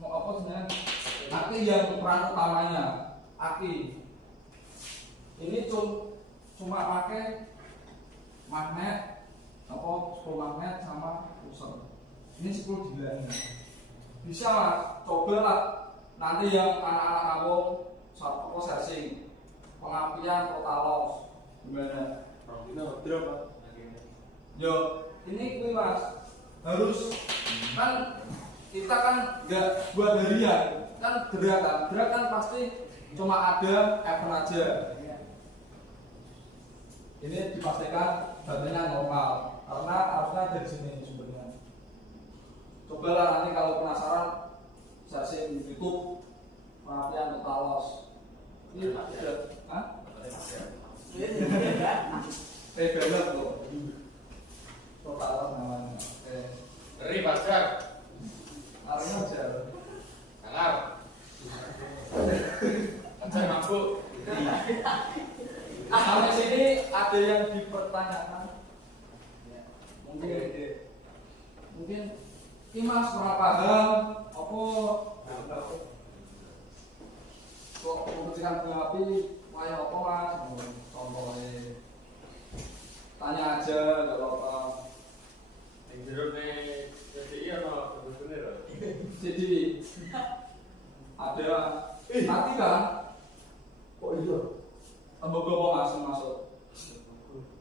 Mau apa sebenarnya? Aki yang peran utamanya, aki. Ini cuma pakai magnet. Apa spool magnet sama pusar. Ini 10 dilangnya. Bisa mas, cobalah nanti yang anak-anak kampung apa searching pengapian total loss gimana? Berapa? Yo, ini kuwi mas harus kan kita kan nggak buat harian kan gerakan pasti cuma ada event aja. Ini dipastikan baterainya normal karena harusnya dari sini sumbernya. Cobalah nanti kalau penasaran searching di YouTube pengapian total loss. Ini ada, hah? Banget loh. Total loss namanya. Dari pacar. Artinya aja. Sangar. Pacar mabuk. Sampai sini ada yang dipertanyakan. Mungkin ini mas kurang paham apa kok membersihkan bunga api kayak apa mas? Contohnya tanya aja nggak apa-apa. Yang jeruk nih CDI atau bener-bener? Jadi ada nanti kan? Kok iya? Tembok mas masuk.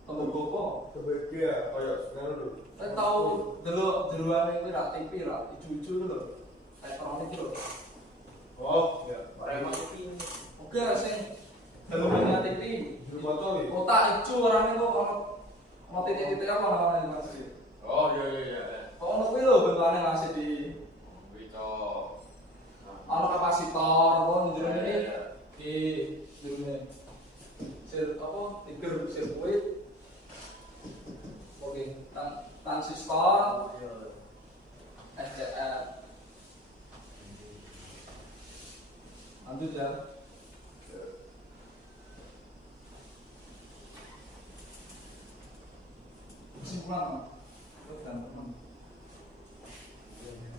Tembok Kebahagia kayak sekarang lho. saya tahu dulu duluan itu rak TV rak ijo-ijo dulu elektronik dulu. Oh, ya. Orang masukin. Oke sing dulunya TV Botol nih. kotak ijo orang itu kalau titik-titik apa namanya masih Oh iya. kalau kuwi lho bentukannya masih di Itu. ono kapasitor kon jero ini di dulunya sir apa tiger sirkuit. Oke, transistor SCR. Lanjut ya.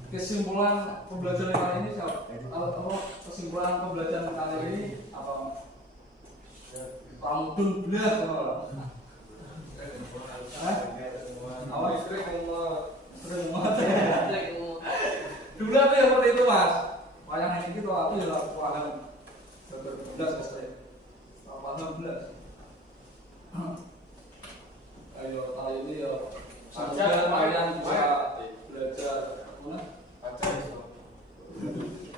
Kesimpulan pembelajaran kali ini apa kesimpulan pembelajaran kali ini apa kamu belas awal istri sering banget dulu apa yang seperti itu mas wayang ini gitu aku ya paham 12 SD paham 12 ayo kali ini ya semoga kalian bisa belajar mana Pacar.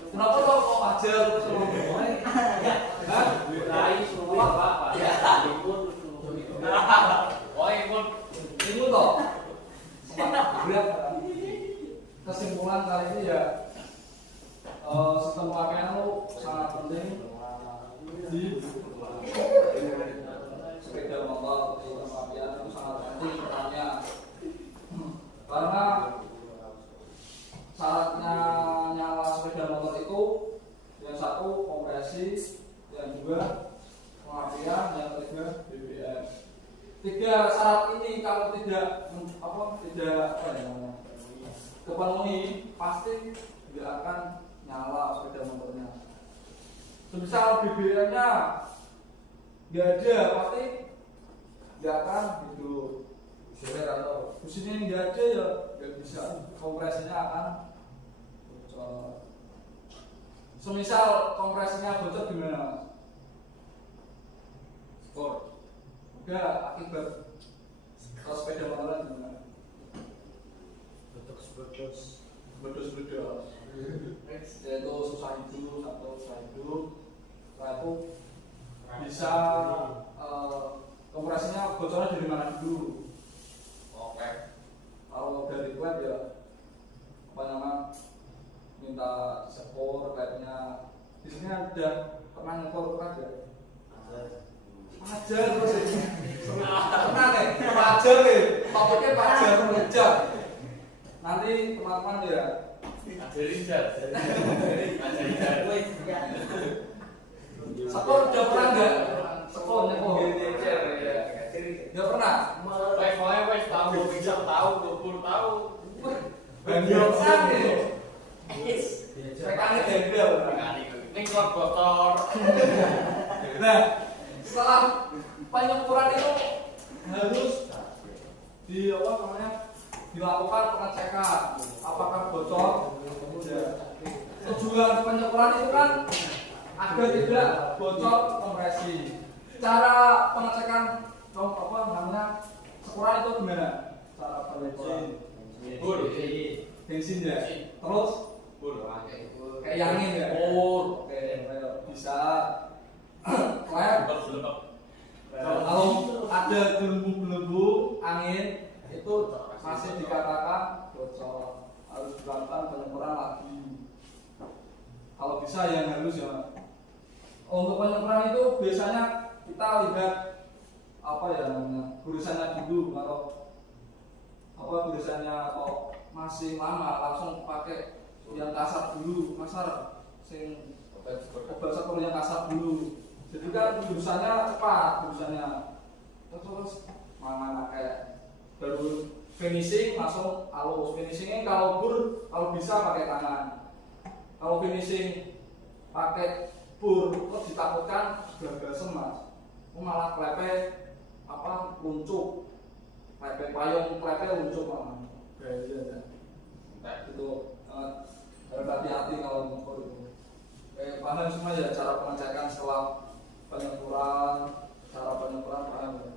kenapa kok ajar terus ngomong Rai semua apa? Ya, ikut Oh ikut. itu toh berat kesimpulan kali ini ya sistem pakaian itu sangat penting di sepeda motor sistem pakaian itu sangat penting perannya karena syaratnya nyala sepeda motor itu yang satu kompresi yang dua pengapian yang ketiga BBM. Tiga syarat ini kalau tidak terpenuhi pasti tidak akan nyala sepeda motornya. Semisal BBM-nya nggak ada pasti nggak akan hidup. Atau mesinnya nggak ada ya nggak bisa, kompresinya akan bocor. Semisal kompresinya bocor gimana? Skor. Enggak, akibat kalau sepeda motor gimana? Bedos. Yaitu susah hidup atau susah hidup. Setelah itu bisa kompresinya bocornya dari mana dulu? Oke. Kalau dari web ya apa nama minta disekor kayaknya di sini ada pernah nyekor kan ya? Pajar terus ini. Tenang nih, pajar nih. Topiknya pajar mengejar. Nanti teman-teman ya. Ajarin jar. Ajarin jar. Sekor udah pernah nggak? Sekor nyekor. Nggak pernah. Levelnya wes tahu, bisa tahu, 20 tahun. Bandiosan nih. Mekanik bendel. Ini keluar botol. Nah, setelah penyempurnaan itu harus di apa namanya dilakukan pengecekan apakah bocor. Tujuan penyempurnaan itu kan agar tidak bocor kompresi. Cara pengecekan apa namanya sempurnaan itu gimana? Cara penyempurnaan bensin ya. Terus kayak yangin ya. Oke, bisa. Kalau ada gelembung-gelembung angin itu masih dikatakan bocor, harus dilakukan penyempurnaan lagi. Kalau bisa yang halus ya. Untuk penyempurnaan itu biasanya kita lihat apa ya namanya gurisannya dulu. Kalau apa gurisannya kok masih lama langsung pakai yang kasar dulu, kasar sing obat sekolah yang kasar dulu. Jadi kan jurusannya cepat, jurusannya terus mana kayak baru finishing langsung halus. Finishingnya kalau bisa pakai tangan. Kalau finishing pakai bur, kok ditakutkan gagal mas. Malah klepe apa luncuk, klepe payung, klepe luncuk malah. Gaya itu harus hati-hati kalau mengukur itu. Paham semua ya cara pengecekan setelah penyemprotan, cara penyemprotan paham ya.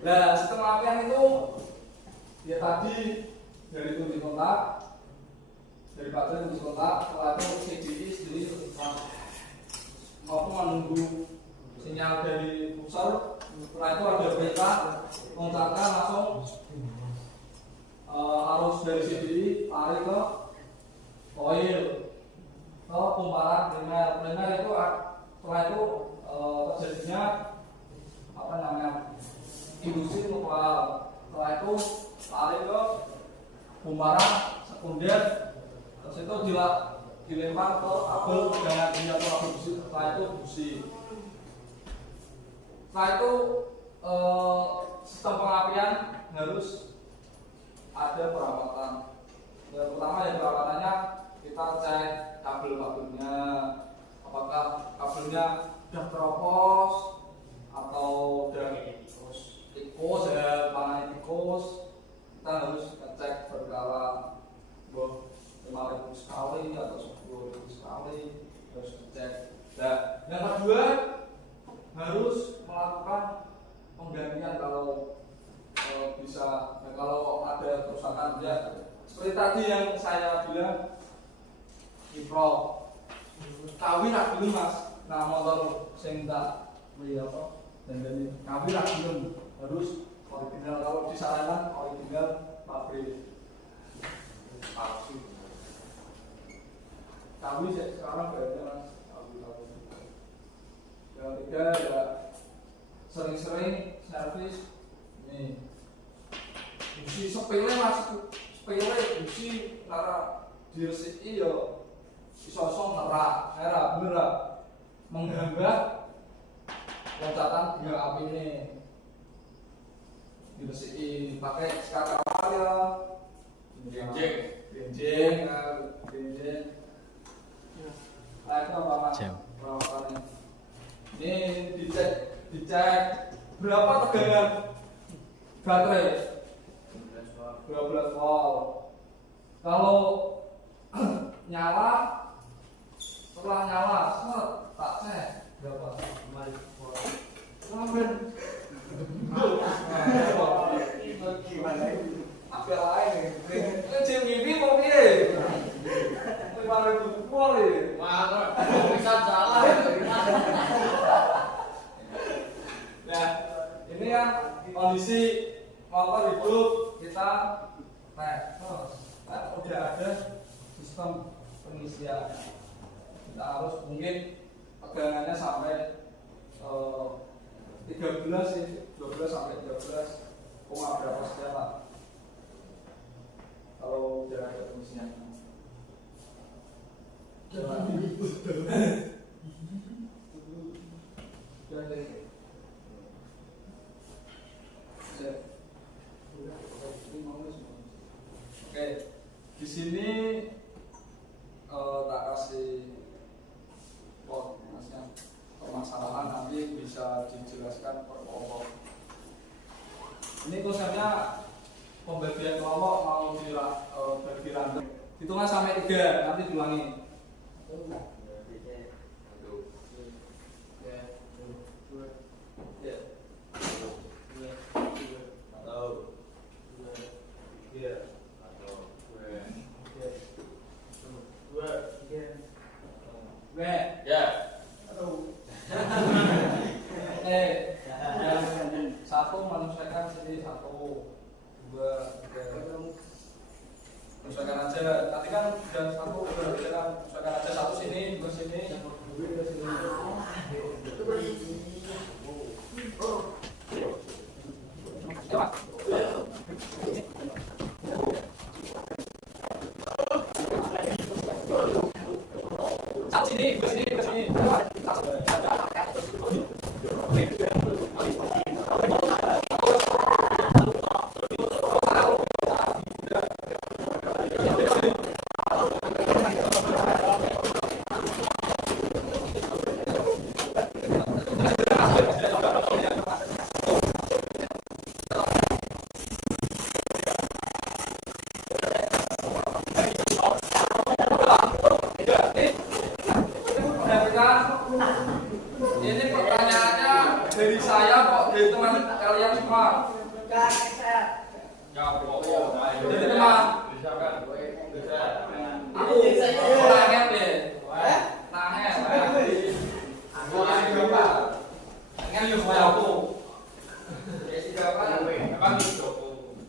Nah, sistem apian itu ya tadi dari kunci kontak, dari baterai kunci kontak, setelah itu CDI sendiri mampu menunggu sinyal dari pusar. Setelah itu ada peta kontaknya langsung arus dari CDI tarik ke koil ke kumparan primer itu setelah itu terjadinya apa namanya induksi nuklear. Setelah itu tarik ke kumparan sekunder, terus itu dilempar ke kabel dengan atau kabel busi. Setelah itu busi. Setelah itu sistem pengapian harus ada perawatan. Yang pertama yang perawatannya kita cek kabel-kabelnya, apakah kabelnya sudah teropos atau udah tikus ya, mana tikus. Kita harus ngecek berkala 5.000 sekali atau 10.000 sekali harus ngecek. Nah, yang kedua harus melakukan penggantian kalau bisa. Nah, kalau ada kerusakan ya seperti tadi yang saya bilang impro kawin lah dulu mas. Nah motor sing tak apa dan dari kawin lah dulu harus original. Kalau disarankan original pabrik palsu. Kawin sekarang kayaknya mas kawin. Yang ketiga ya sering-sering servis nih. Busi sepele mas, sepele busi lara diresiki yo iso-iso nerak, bener menghambat loncatan bunga api ini. Diresiki pakai skakawal ya, genjeng. Nah itu apa mas? Perawatannya. Ini dicek berapa tegangan baterai. 12 volt. Kalau nyala, setelah nyala, tak cek berapa? 5 volt. Sampai gimana ini? Apa lain nih? Kecil mimpi mau piye? 5.000 volt ini. Mana? Bisa jalan. Nah, ini yang kondisi motor hidup kita udah ada sistem pengisian. Kita harus mungkin tegangannya sampai 13 sih, 12 sampai 13 koma berapa saja pak. Kalau udah ada pengisian. Oke, di sini tak kasih permasalahan nanti bisa dijelaskan per kelompok. Ini konsepnya pembagian kelompok mau dibagi random. Hitungan sampai 3 nanti diulangi. Satu menyesuaikan sini 1, 2, 3. Menyesuaikan aja. Nanti kan jam 1 menyesuaikan aja 1 sini. Ini pertanyaannya dari saya kok, dari teman kalian semua. Dari teman. Aku nanya deh. Nanya. Aku nanya berapa? Nanya yuk aku.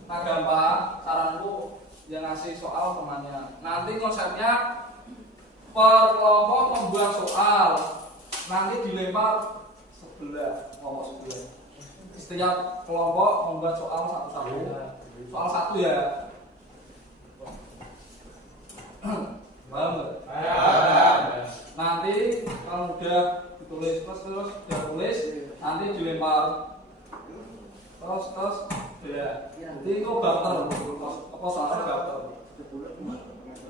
Nah gampang, saranku yang ngasih soal temannya. Nanti konsepnya per kelompok membuat soal. Nanti dilempar sebelah, kelompok sebelah. Setiap kelompok membuat soal satu-satu. Soal satu ya. Paham nggak? Nanti kalau udah ditulis terus dia tulis, nanti dilempar terus ya. Jadi itu barter, apa soalnya barter?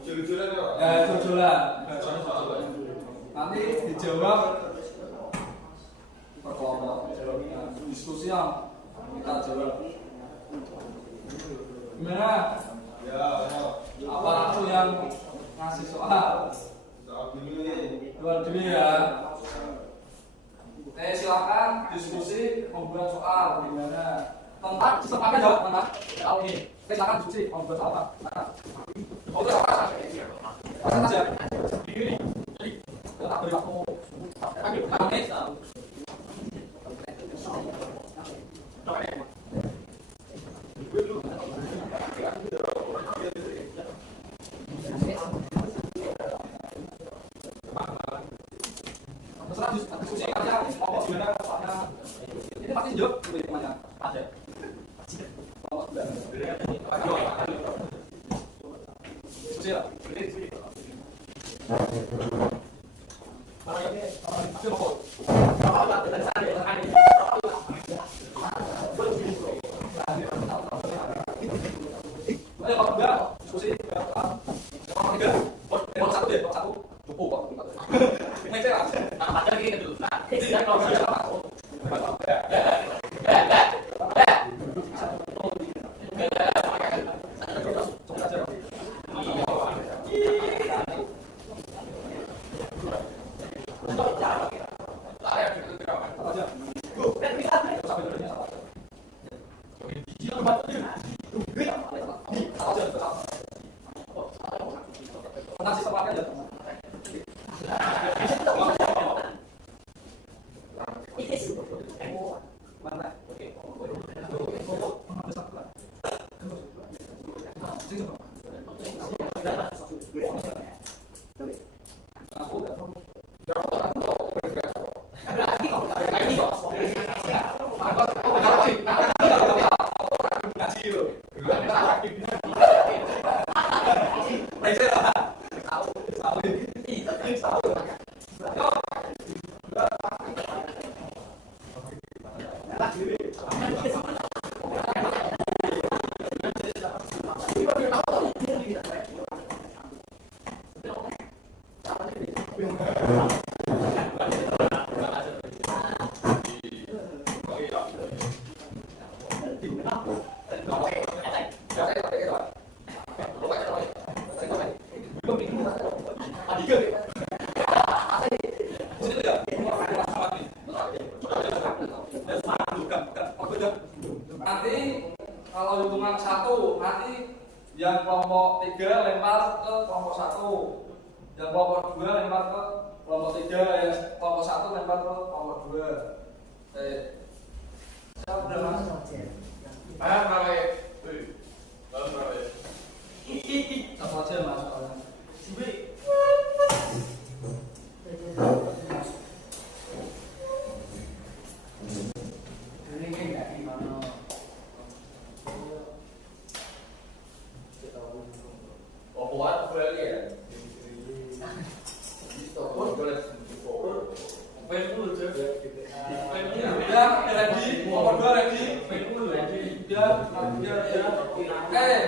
Jujur-jujuran ya, Pak? Ya jujur-jujuran. Nanti dijawab per kelompok, diskusi yang kita jawab. Gimana? Ya, ya. Apa aku yang ngasih soal? Soal dulu. Jual dulu ya. Silakan diskusi membuat soal gimana? Tentang sistem apa jawab mana? Oke. Silakan diskusi membuat soal apa? Oke, apa? Apa saja? Ini. Tak beri waktu. Oke. Diskusi aja, mau gimana soalnya? Ini pasti jawab gimana? Ada. Diskusi lah. Nanti kalau hitungan satu, nanti yang kelompok 3 lempar ke kelompok 1, yang kelompok 2 lempar ke kelompok 3, yang kelompok 1 lempar ke kelompok 2. Saya udah masuk. Berapa ya? Berapa ya? Satu aja mas.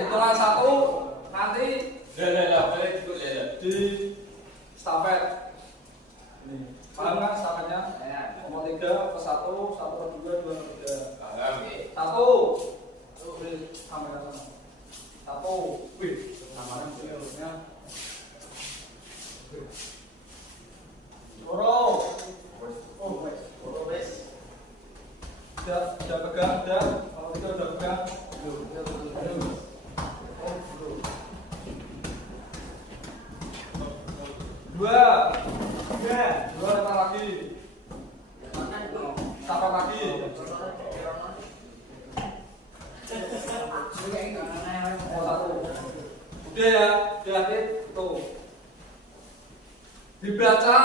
Hitungan satu nanti di stafet. Paham kan stafetnya? Nomor 3 ke 1, 1 ke 2, 2 ke 3. 1. Sampai ke sana. 1. Wih, namanya harusnya. Dorong. Oh, Udah pegang, udah. Kalau kita udah pegang, dua datang lagi, sampai lagi. Oh, satu. Udah ya, udah tuh. Dibaca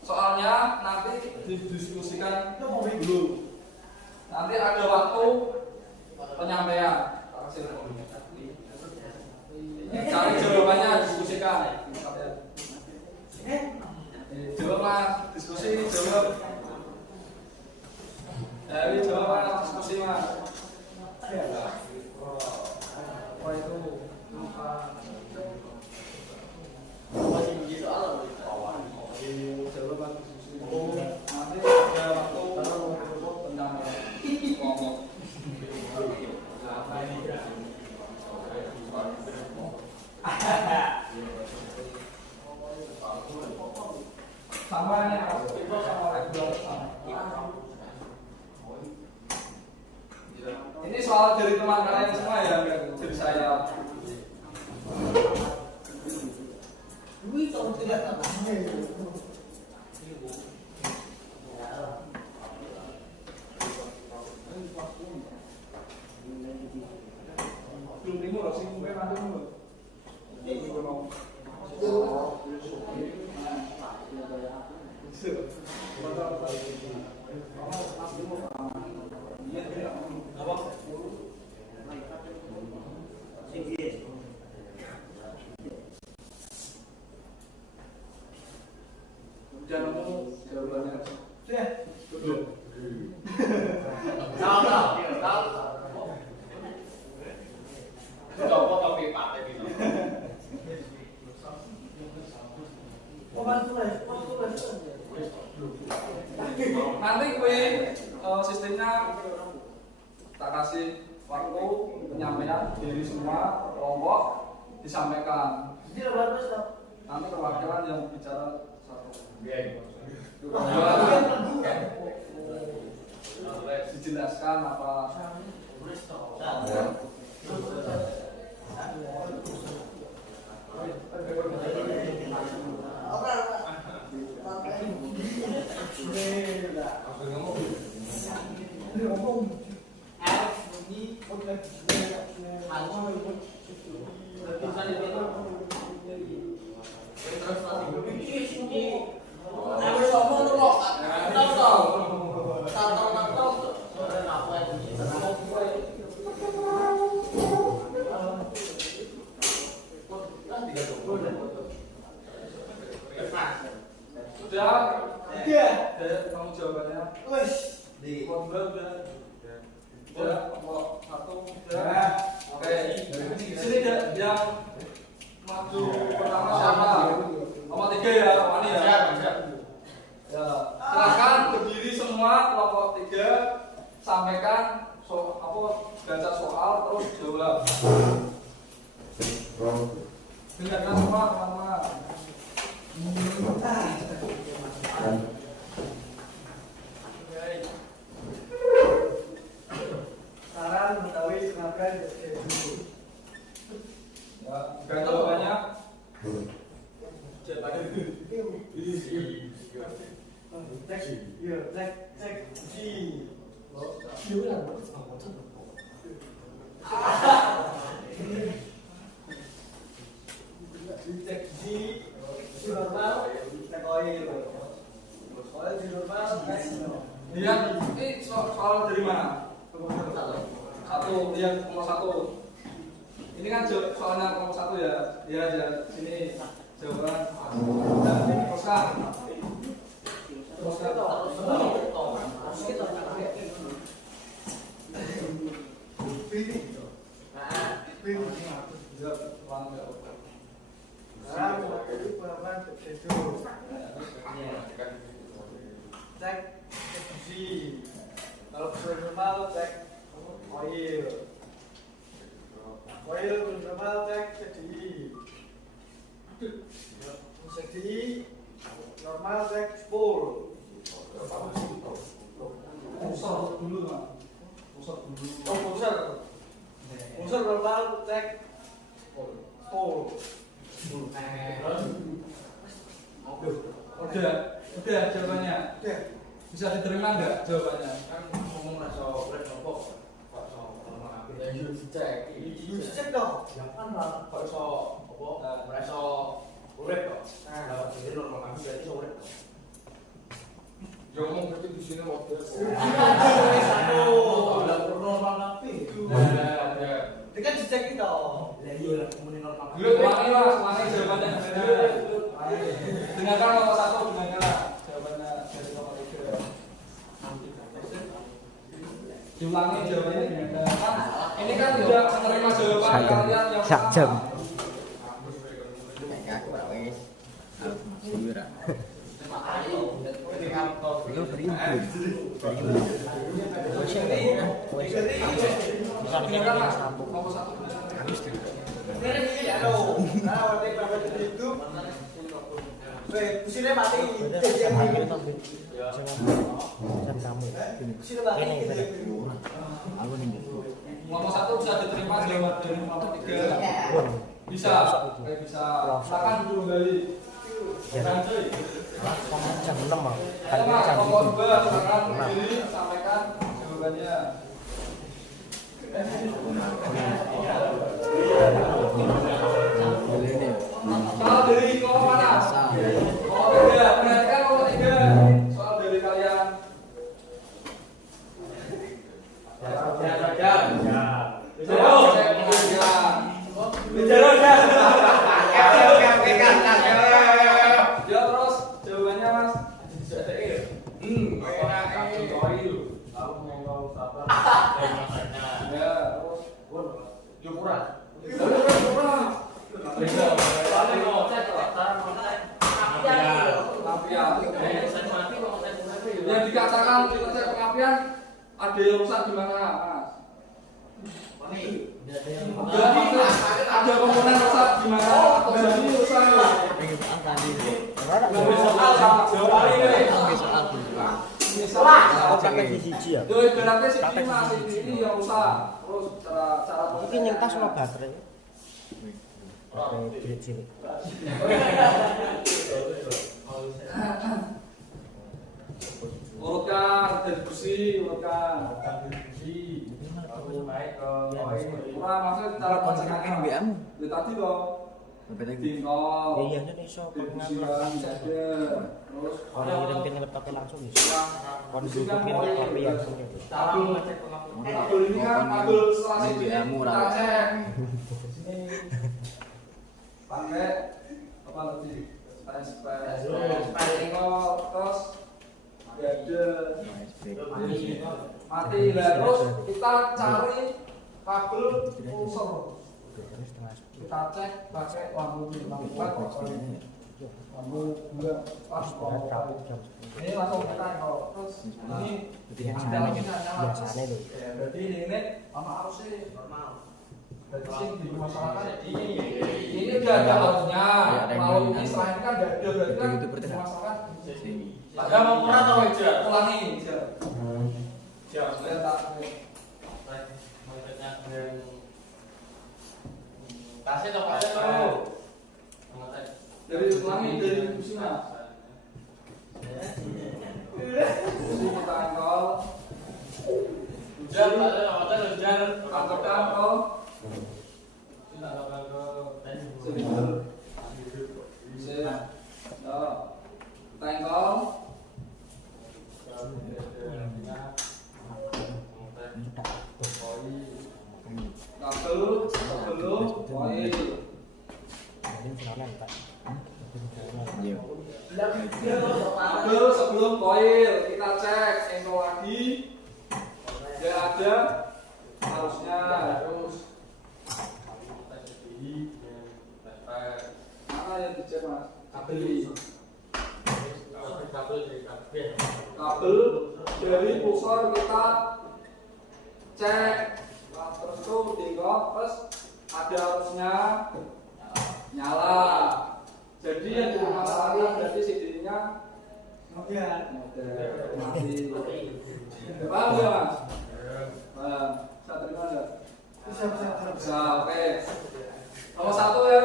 soalnya nanti didiskusikan dulu. Nanti ada waktu penyampaian. Cari jawabannya, diskusikan. Jawab mas, diskusi, jawab. Dari jawab mas, diskusi mas. Apa itu? Jawaban diskusi. Nanti ada waktu penyampaian. Sama ini itu sama regular sama. Ini soal dari teman kalian semua ya, dari saya. Belum timur, sih mungkin nanti dulu. Ini juga mau. Jangan ngomong jawabannya. Nanti gue sistemnya tak kasih waktu penyampaian dari semua kelompok disampaikan. Nanti perwakilan yang bicara satu. Dijelaskan apa. Sudah? Iya. Kamu jawabannya? Di udah. Kelompok satu udah. Oke. Di sini yang maju pertama siapa? Nomor 3 ya, Wani ya. Ya. Silakan berdiri semua kelompok 3, sampaikan baca soal terus jawab. Dengarkan semua teman-teman. Saran Betawi silakan dulu. Ya, bukan jawabannya. Cek G. Cek G. Normal, cek oil. Oil di normal, Lihat, ini soal dari mana? Satu, lihat nomor 1. Ini kan soalnya nomor 1 ya. Lihat aja sini jawaban. Dan teruskan. Cek G. Kalau normal cek oil. Oil normal cek CDI. CDI normal cek spool. Bisa diterima enggak jawabannya? Kan ngomong rasa urip nopo kok iso normal apik. Ya yo dicek. Cek dong. Jangan lah kok iso apa rasa urip kok. Lah jadi normal apik berarti iso urip. Ya ngomong berarti di sini waktu. Lah normal apik. Ini kan dicek dong. Lah iya lah kemudian normal. Ulangi lah, ulangi jawabannya benar. Dengarkan nomor 1, dengarkan jawabannya dari nomor 3. Diulangi jawabannya dengarkan. Ini kan tidak menerima jawaban kalian yang sama. Aku ora wis. Aku ora. Itu Dengarkan Mas, nomor 1. Kusine mati. Kusine mati. Aku ning. Nomor 1 bisa diterima jawaban dari nomor 3. Bisa, bisa. Silakan dulu kembali. Silakan cuy. Jam 6 Bang. Ayo Mas, nomor 2 silakan berdiri sampaikan jawabannya. Soal dari kelompok mana? Kelompok 3, perhatikan kelompok 3. Soal dari kalian. Ya terus jawabannya Mas. Ya terus. Yo kurang. Yang dikatakan kita cek pengapian ada yang rusak di mana, Mas? Berarti ada komponen rusak di mana? Berarti rusak. Praktek siji ya. Tuh berarti sini Mas ini yang rusak. Terus cara Iki ning tas ono baterai. Cilik. urutkan dari kursi, urutkan. Kurang maksudnya cara konsekan BM. Dari tadi dong. Tinggal. Iya nya iso Kursian ada. Terus orang ngirim laptop langsung bisa. Kon butuhin kopi langsung. Kabel ini kan kabel setelah sini kita cek. Sini pakai apa lagi? Terus mati lah. Terus kita cari kabel pulser. Kita cek pakai lampu dua pas ini langsung kita terus ini biasanya lho. berarti ini sama arusnya normal. Berarti sih di masyarakat ini udah ada arusnya. Kalau ini selain kan udah ada berarti kan di masyarakat. Ada mau pernah atau aja? Ulangi aja. Siap. Saya tak. Kasih atau pasnya dulu. Dari ulangi dari kursinya. Kursi kita angkol. Hujan, ada hujan. Angkotkan angkol. Sebentar. Bisa. Tengkol. Kabel, sebelum koil. Kabel sebelum koil kita cek engkol lagi. Dia ada harusnya terus. Mana yang dicek Mas? Kabel. Kabel dari pusar kita cek. Terus itu tinggal terus ada harusnya nyala. Jadi yang dimasalahkan berarti CD-nya mati. Paham ya Mas? Bisa terima enggak? Bisa, oke. Nomor 1 ya,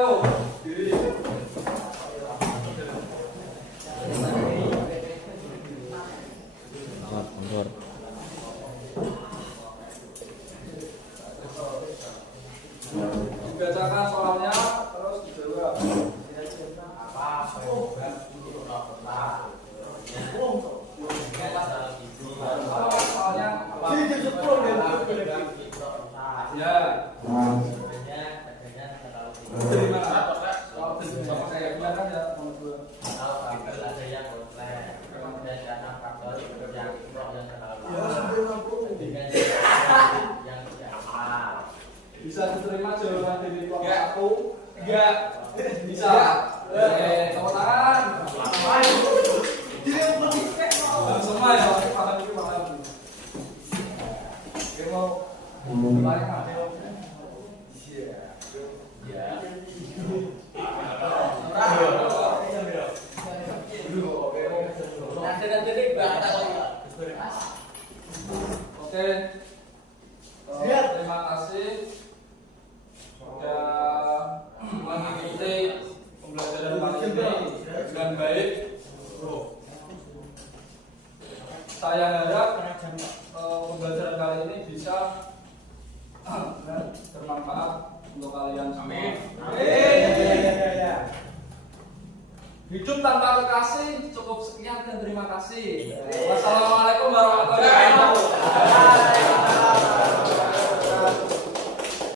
diri. Mundur. Dibacakan soalnya terus dijawab. Apa soalnya? Apa soalnya? Apa? Ya. Dari mana? Sama saya bilang kan ya nomor 2. Bisa diterima jawaban dari kelompok 1? Enggak. Bisa. Oke, tepuk tangan. Semua ya, paham ini paham. Oke, mau mulai ngambil. Oke. Terima kasih sudah mengikuti pembelajaran kali ini dengan baik. Saya harap pembelajaran kali ini bisa bermanfaat untuk kalian semua. Hidup tanpa kekasih. Cukup sekian dan terima kasih. Wassalamualaikum.